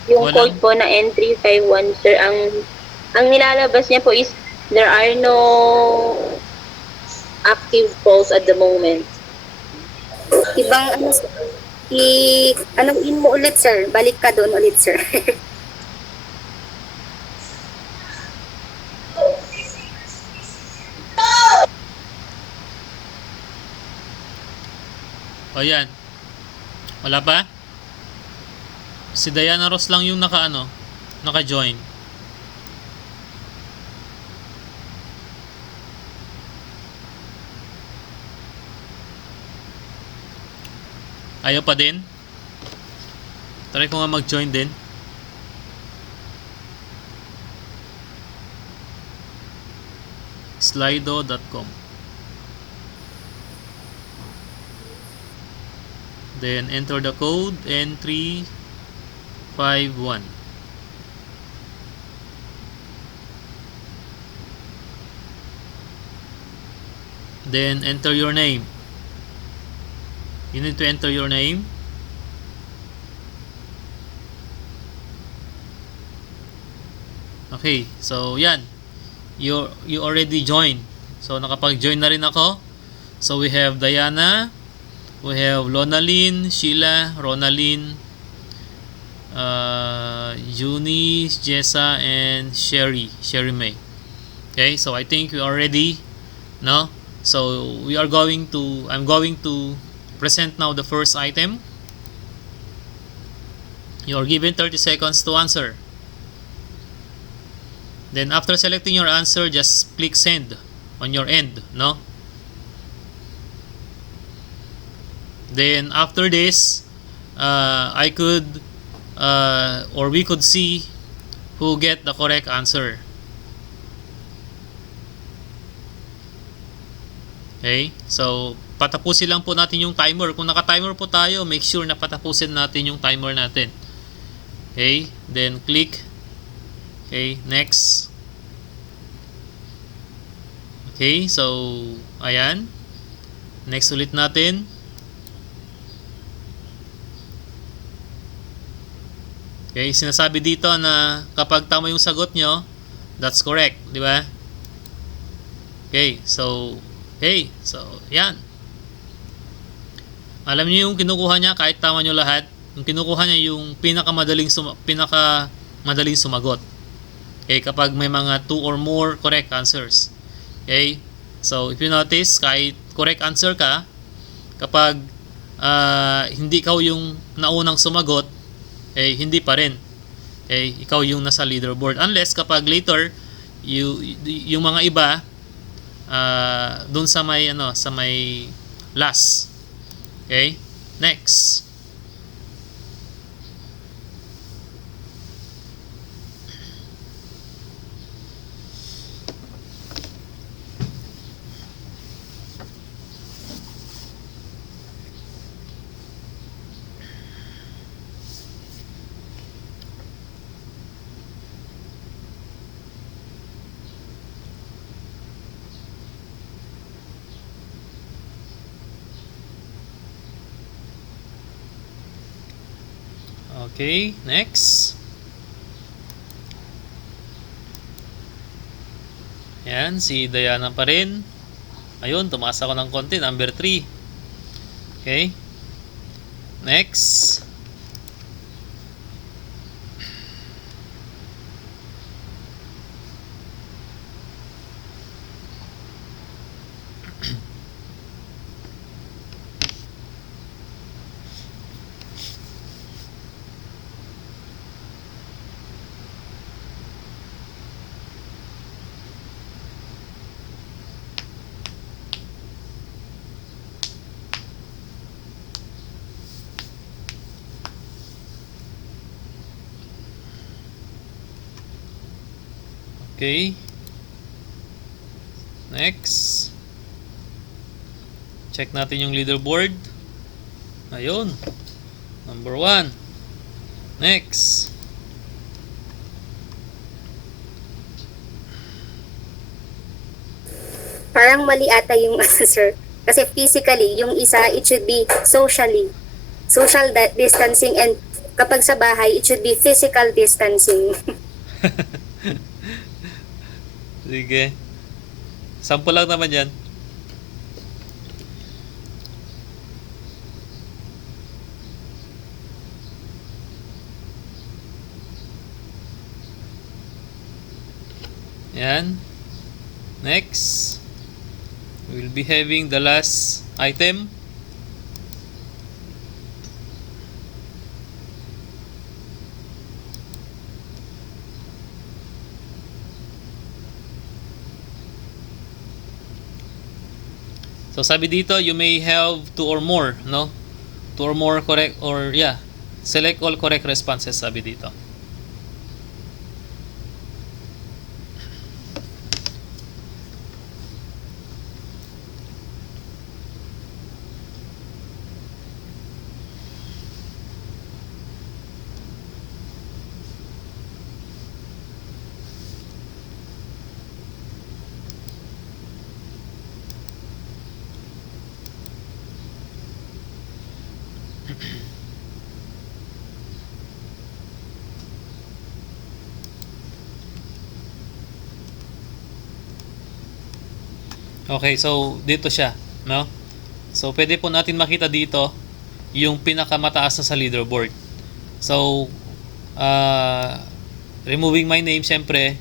Yung Walang- code po na N351, sir, ang nilalabas niya po is there are no active polls at the moment. Ibang ano, anong in mo ulit, sir? Balik ka doon ulit, sir. O yan. Wala pa? Si Diana Ross lang yung naka-join. Ayaw pa din? Try ko nga mag-join din. Slido.com. Then enter the code N351. Then enter your name. You need to enter your name. Okay, so yan. You already joined. So nakapag-join na rin ako. So we have Diana, we have Lonalyn, Sheila, Ronalyn, Juni, Jessa, and Sherry May. Okay, so I think we are ready, no? So I'm going to present now the first item. You are given 30 seconds to answer. Then after selecting your answer, just click send on your end, no? Then after this, I could or we could see who get the correct answer. Okay? So, patapusin lang po natin yung timer. Kung naka-timer po tayo, make sure na patapusin natin yung timer natin. Okay? Then click. Okay, next. Okay, so ayan. Next ulit natin. Okay, sinasabi dito na kapag tama yung sagot nyo, that's correct, di ba? Okay, so yan. Alam niyo yung kinukuha niya kahit tama nyo lahat, yung kinukuha niya yung pinakamadaling sumagot. Okay, kapag may mga 2 or more correct answers. Okay? So, if you notice, kahit correct answer ka, kapag hindi ikaw yung naunang sumagot, hindi pa rin. Ikaw yung nasa leaderboard. Unless kapag later, yung mga iba, dun sa may sa may last. Okay? Next. Okay, next. Yan, si Diana pa rin. Ayun, tumaas ako ng konti, number 3. Okay. Next. Okay. Next. Check natin yung leaderboard. Ayun. Number 1. Next. Parang mali ata yung answer. Kasi physically, yung isa, it should be socially. Social distancing, and kapag sa bahay, it should be physical distancing. Sige. Sample lang naman yan. Yan. Next. We'll be having the last item. So sabi dito, you may have 2 or more, no? 2 or more correct, or yeah, select all correct responses, sabi dito. Okay, so dito siya, no? So pwede po natin makita dito yung pinakamataas na sa leaderboard. So removing my name, syempre,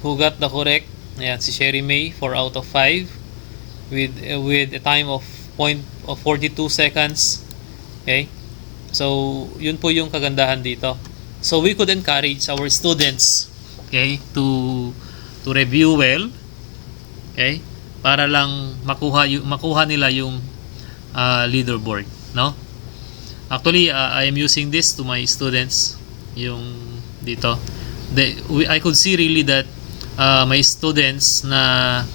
who got the correct? Ayan, si Sherry May, 4 out of 5 with a time of 42 seconds. Okay? So yun po yung kagandahan dito. So we could encourage our students, okay, to review well. Okay? Para lang makuha nila yung leaderboard, no? Actually, I am using this to my students, yung dito. I could see really that my students na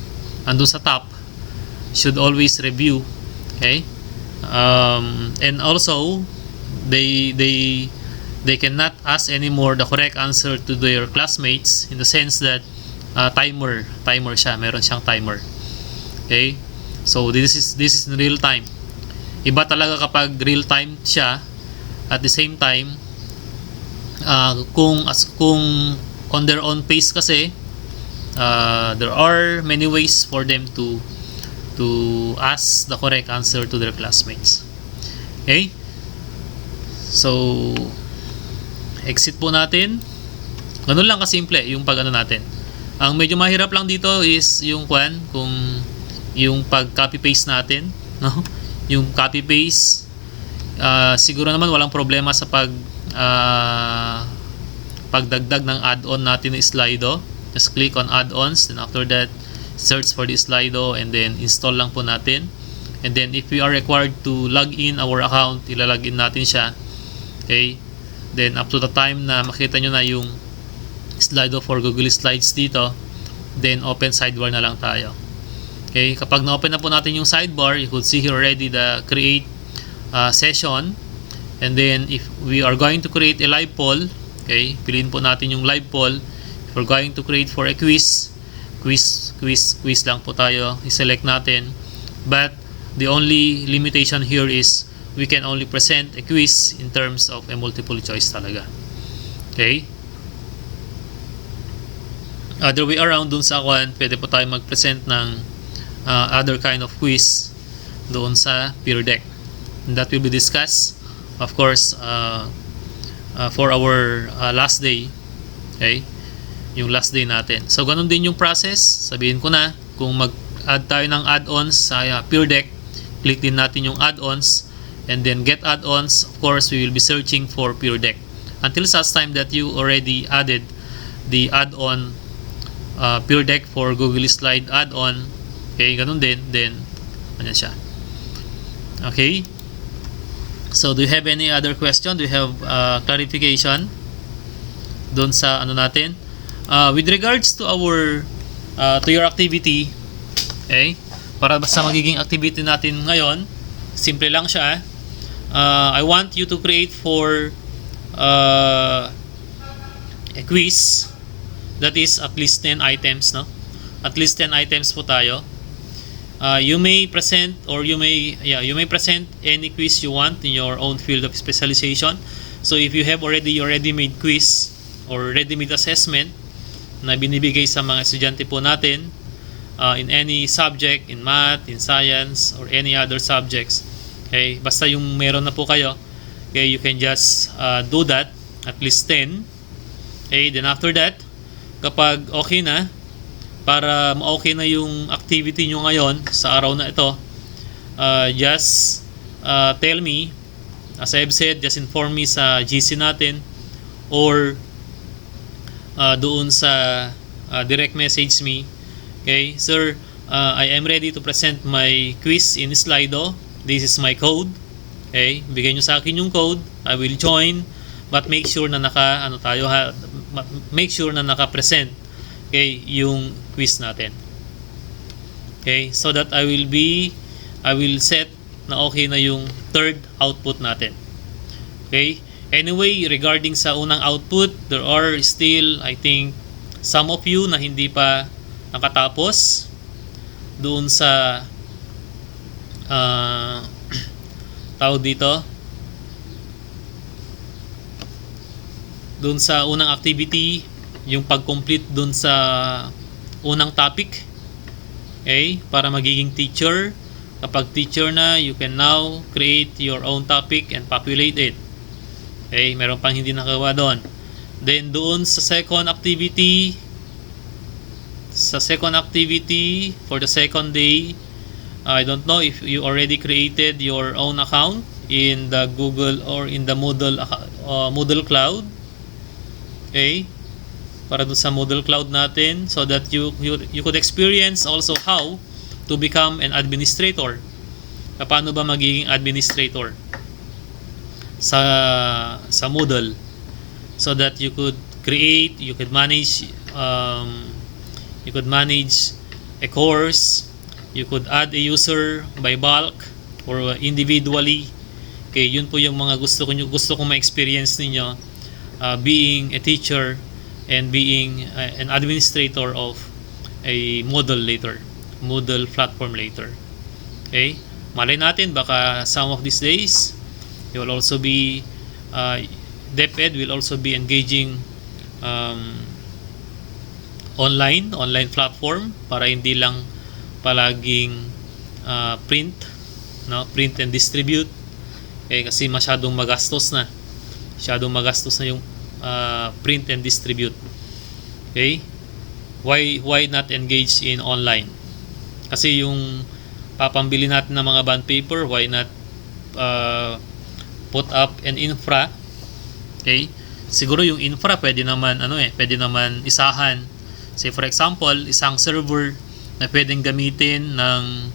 andun sa top should always review, okay? And also they cannot ask anymore the correct answer to their classmates, in the sense that timer siya, meron siyang timer. Okay? So this is in real time. Iba talaga kapag real time siya. At the same time, kung on their own pace kasi, there are many ways for them to ask the correct answer to their classmates. Okay? So exit po natin. Ganun lang kasimple yung pag natin. Ang medyo mahirap lang dito is yung kung yung pag copy paste natin, no? Yung copy paste, siguro naman walang problema sa pagdagdag ng add-on natin ng Slido. Just click on add-ons, then after that search for the Slido and then install lang po natin. And then if we are required to log in our account, ilalog in natin siya. Okay? Then up to the time na makita nyo na yung Slido for Google Slides dito, then open sidebar na lang tayo. Okay? Kapag na-open na po natin yung sidebar, you could see here already the create session. And then if we are going to create a live poll, okay, piliin po natin yung live poll. If we're going to create for a quiz lang po tayo, i-select natin. But the only limitation here is we can only present a quiz in terms of a multiple choice talaga. Okay? Other way around, dun sa kwan, pwede po tayo mag-present ng other kind of quiz doon sa peer deck. And that will be discussed, of course, for our last day. Okay? Yung last day natin. So, ganun din yung process. Sabihin ko na, kung mag-add tayo ng add-ons sa peer deck, click din natin yung add-ons, and then get add-ons. Of course, we will be searching for peer deck until such time that you already added the add-on peer deck for Google Slide add-on. Okay, ganun din. Then, ano siya. Okay. So, do you have any other question? Do you have clarification doon sa ano natin? With regards to our to your activity, okay? Para sa magiging activity natin ngayon, simple lang siya. I want you to create for a quiz that is at least 10 items, no? At least 10 items po tayo. You may present or you may present any quiz you want in your own field of specialization. So if you have already your ready-made quiz or ready-made assessment na binibigay sa mga estudyante po natin in any subject, in math, in science, or any other subjects, okay, basta yung meron na po kayo, okay, you can just do that, at least 10. Okay, then after that, kapag okay na, para ma-okay na yung activity nyo ngayon sa araw na ito, just tell me, as I've said, just inform me sa GC natin or doon sa direct message me. Okay, sir, I am ready to present my quiz in Slido. This is my code. Okay, bigay nyo sa akin yung code, I will join, but make sure na make sure na naka-present, okay, yung quiz natin. Okay, so that I will set na okay na yung third output natin. Okay, anyway, regarding sa unang output, there are still, I think, some of you na hindi pa nakatapos doon sa tawag dito, doon sa unang activity, yung pag-complete doon sa unang topic. Okay, para magiging teacher. Kapag teacher na, you can now create your own topic and populate it. Okay, meron pang hindi nakawa doon. Then doon sa second activity, for the second day, I don't know if you already created your own account in the Google or in the Moodle Cloud. Okay, para doon sa Moodle Cloud natin, so that you could experience also how to become an administrator. Paano ba magiging administrator sa Moodle, so that you could create, you could manage a course, you could add a user by bulk or individually. Okay, yun po yung mga gusto ko ma-experience ninyo, being a teacher and being an administrator of a Moodle platform later. Okay, malay natin baka some of these days you will also be DepEd will also be engaging online platform, para hindi lang palaging print and distribute. Okay, kasi masyadong magastos na yung print and distribute. Okay, why not engage in online? Kasi yung papambili natin ng mga bond paper, why not put up an infra? Okay, siguro yung infra pwede naman isahan. Say for example, isang server na pwedeng gamitin ng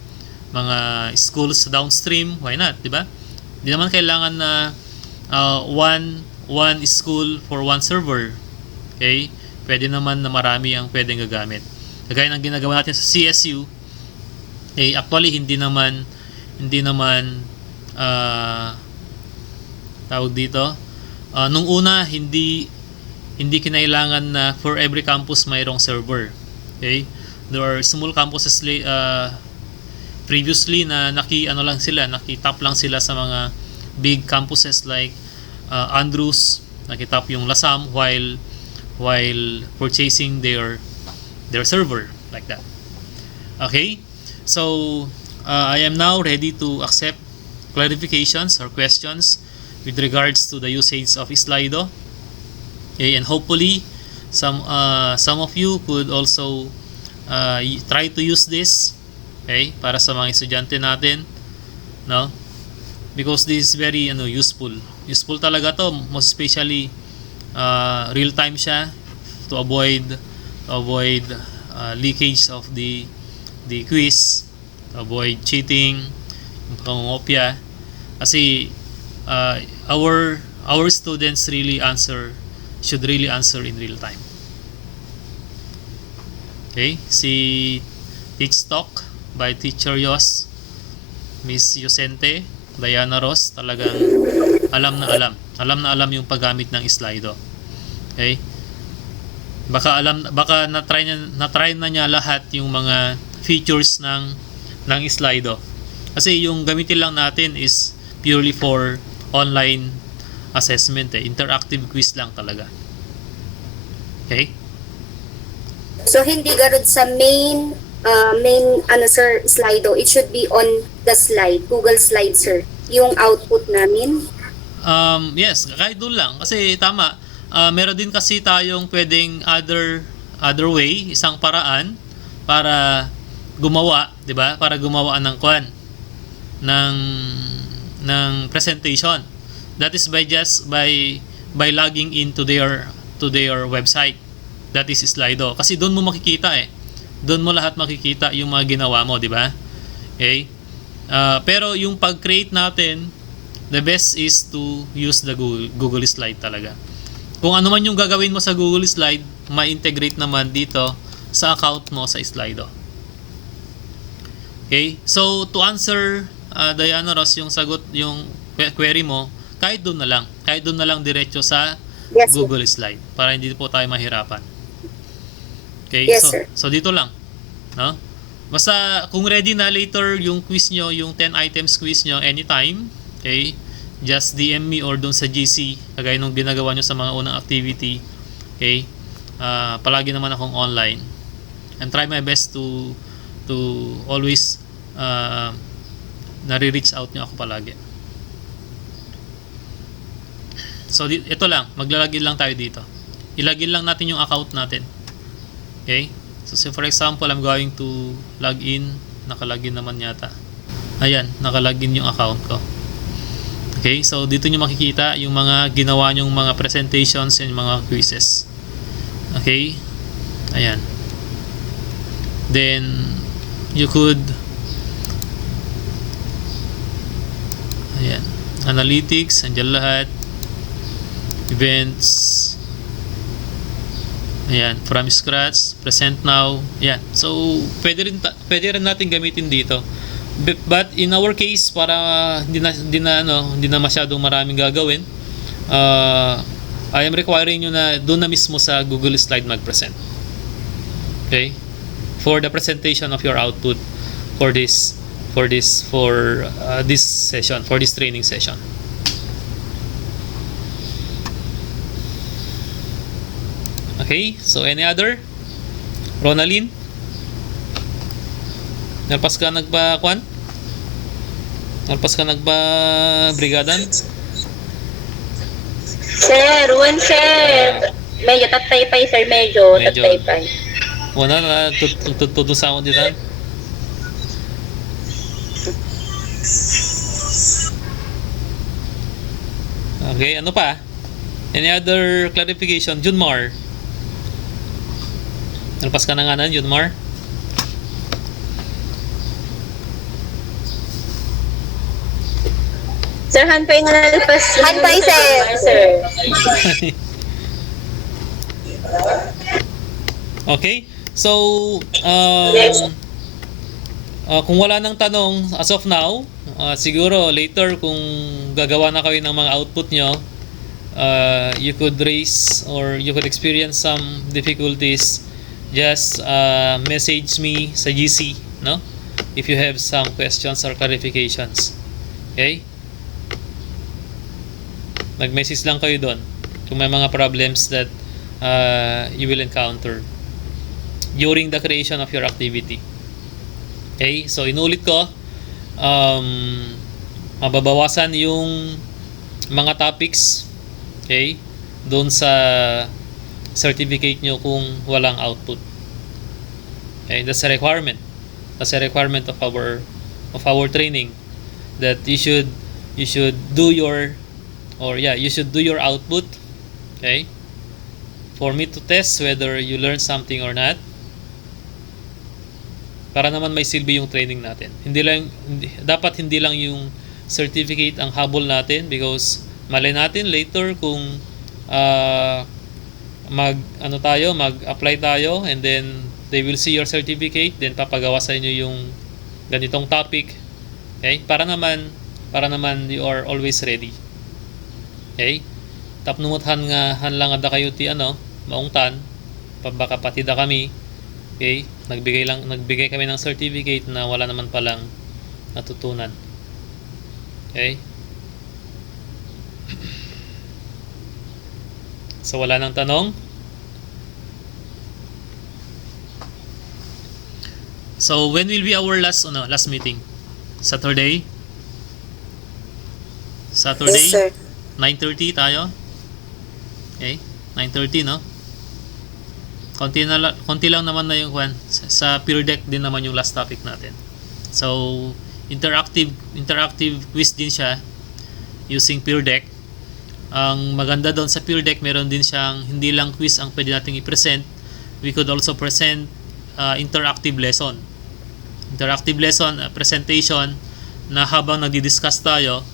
mga schools downstream, why not, di ba? Hindi naman kailangan na one school for one server. Okay? Pwede naman na marami ang pwedeng gagamit. Kagaya ng ginagawa natin sa CSU, actually hindi naman tawag dito, nung una hindi kinailangan na for every campus mayroong server. Okay? There are small campuses previously na nakitap lang sila sa mga big campuses like Andrews, nakitap yung Lasam while purchasing their server like that. Okay? So I am now ready to accept clarifications or questions with regards to the usage of SLIDO. Okay, and hopefully some of you could also try to use this, okay, para sa mga estudyante natin, no? Because this is very useful talaga to, most especially real time siya, to avoid leakage of the quiz, to avoid cheating, pangopya, kasi our students should really answer in real time. Okay, si Teach Talk by Teacher Yos, Miss Yosente, Diana Ross, talagang alam na alam yung paggamit ng SLIDO. Okay? Baka na-try na niya lahat yung mga features ng SLIDO. Kasi yung gamitin lang natin is purely for online assessment, interactive quiz lang talaga. Okay? So hindi garod sa main sir, SLIDO. It should be on the slide, Google Slide, sir. Yung output namin. Yes, kahit doon lang kasi tama. Meron din kasi tayong pwedeng other way, isang paraan para gumawa, 'di ba? Para gumawa ng presentation. That is by logging into their website. That is SLIDO. Kasi doon mo makikita Doon mo lahat makikita yung mga ginawa mo, di ba? Okay? Pero yung pag-create natin, the best is to use the Google Slide talaga. Kung ano man yung gagawin mo sa Google Slide, ma-integrate naman dito sa account mo sa SLIDO. Okay? So, to answer Diana Ross, yung query mo, kahit doon na lang diretso sa Google Slide para hindi po tayo mahirapan. Okay? Yes, sir. So dito lang, no? Basta kung ready na later yung quiz nyo, yung 10 items quiz nyo anytime, okay? Just DM me or doon sa GC kagaya nung ginagawa nyo sa mga unang activity. Okay? Palagi naman akong online. And try my best to always nare-reach out nyo ako palagi. So ito lang, maglalagin lang tayo dito. Ilagin lang natin yung account natin. Okay? So for example, I'm going to log in. Nakalagin naman yata. Ayan, nakalagin yung account ko. Okay? So dito nyo makikita yung mga ginawa nyong mga presentations and mga quizzes. Okay? Ayan. Then you could ayan, analytics, andyan lahat. Events, ayan, from scratch, present now, ayan. So pwede rin natin gamitin dito, but in our case, para hindi na masyadong maraming gagawin, I am requiring nyo na doon na mismo sa Google Slide mag-present. Okay, for the presentation of your output for this session, for this training session. Okay, so any other? Ronaldin? Nalpas ka nagpa-kwan? Nalpas ka nagpa-brigadan? Sir, sir. Medyo tatay-pay, sir. Medyo tatay-pay. Wala na, tutudong sa ako dito. Okay, ano pa? Any other clarification? Junmar? Nalpas ka na nga na, Junmar? Sir, hand pa inalpas. Hand pa, sir. Okay? So, kung wala nang tanong as of now, siguro later kung gagawa na kayo ng mga output nyo, you could raise or you could experience some difficulties, just message me sa GC, no? If you have some questions or clarifications. Okay? Mag-message lang kayo doon kung may mga problems that you will encounter during the creation of your activity. Okay? So, inulit ko, mababawasan yung mga topics, okay, doon sa certificate nyo kung walang output. Okay? That's a requirement. That's a requirement of our training, that you should do your output, okay, for me to test whether you learn something or not, para naman may silbi yung training natin. Dapat hindi lang yung certificate ang habol natin, because malay natin later kung mag-apply tayo, and then they will see your certificate, then papagawa sa inyo yung ganitong topic. Okay? Para naman you are always ready. Okay? Tapnumuthan nga hanlang ada kayo ti maungtan, baka patida kami. Okay? Nagbigay kami ng certificate na wala naman palang natutunan. Okay? So wala nang tanong. So when will be our last meeting? Saturday? Yes, sir. 9:30 tayo. Okay? 9:30, no? Konti lang naman na yung sa peer deck din naman yung last topic natin. So interactive quiz din siya using peer deck. Ang maganda doon sa peer deck, meron din siyang hindi lang quiz ang pwede nating i-present. We could also present interactive lesson presentation na habang nagdi-discuss tayo,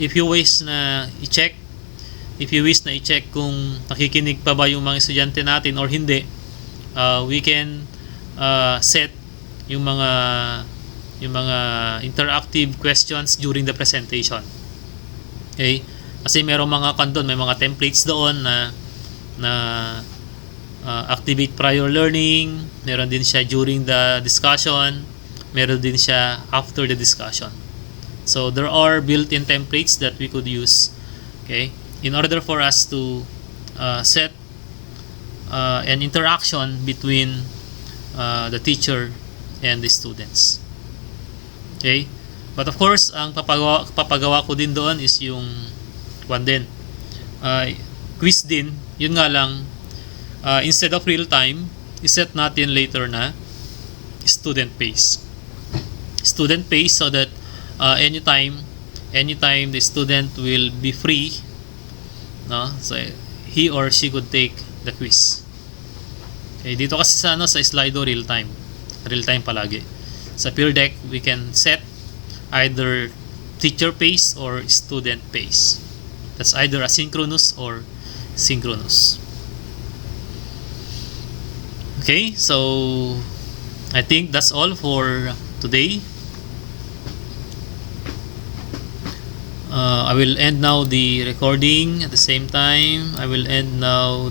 if you wish na i-check kung nakikinig pa ba yung mga estudyante natin or hindi, we can set yung mga interactive questions during the presentation. Okay? Kasi merong mga may mga templates doon na activate prior learning, meron din siya during the discussion, meron din siya after the discussion. So there are built-in templates that we could use, okay, in order for us to set an interaction between the teacher and the students. Okay? But of course, ang papagawa ko din doon is yung quiz din. Yun nga lang, instead of real time, iset natin later na student pace so that anytime the student will be free, no, so he or she could take the quiz. Okay, dito kasi sa SLIDO real time palagi. Sa peer deck we can set either teacher pace or student pace. That's either asynchronous or synchronous. Okay, so I think that's all for today. I will end now the recording. At the same time, I will end now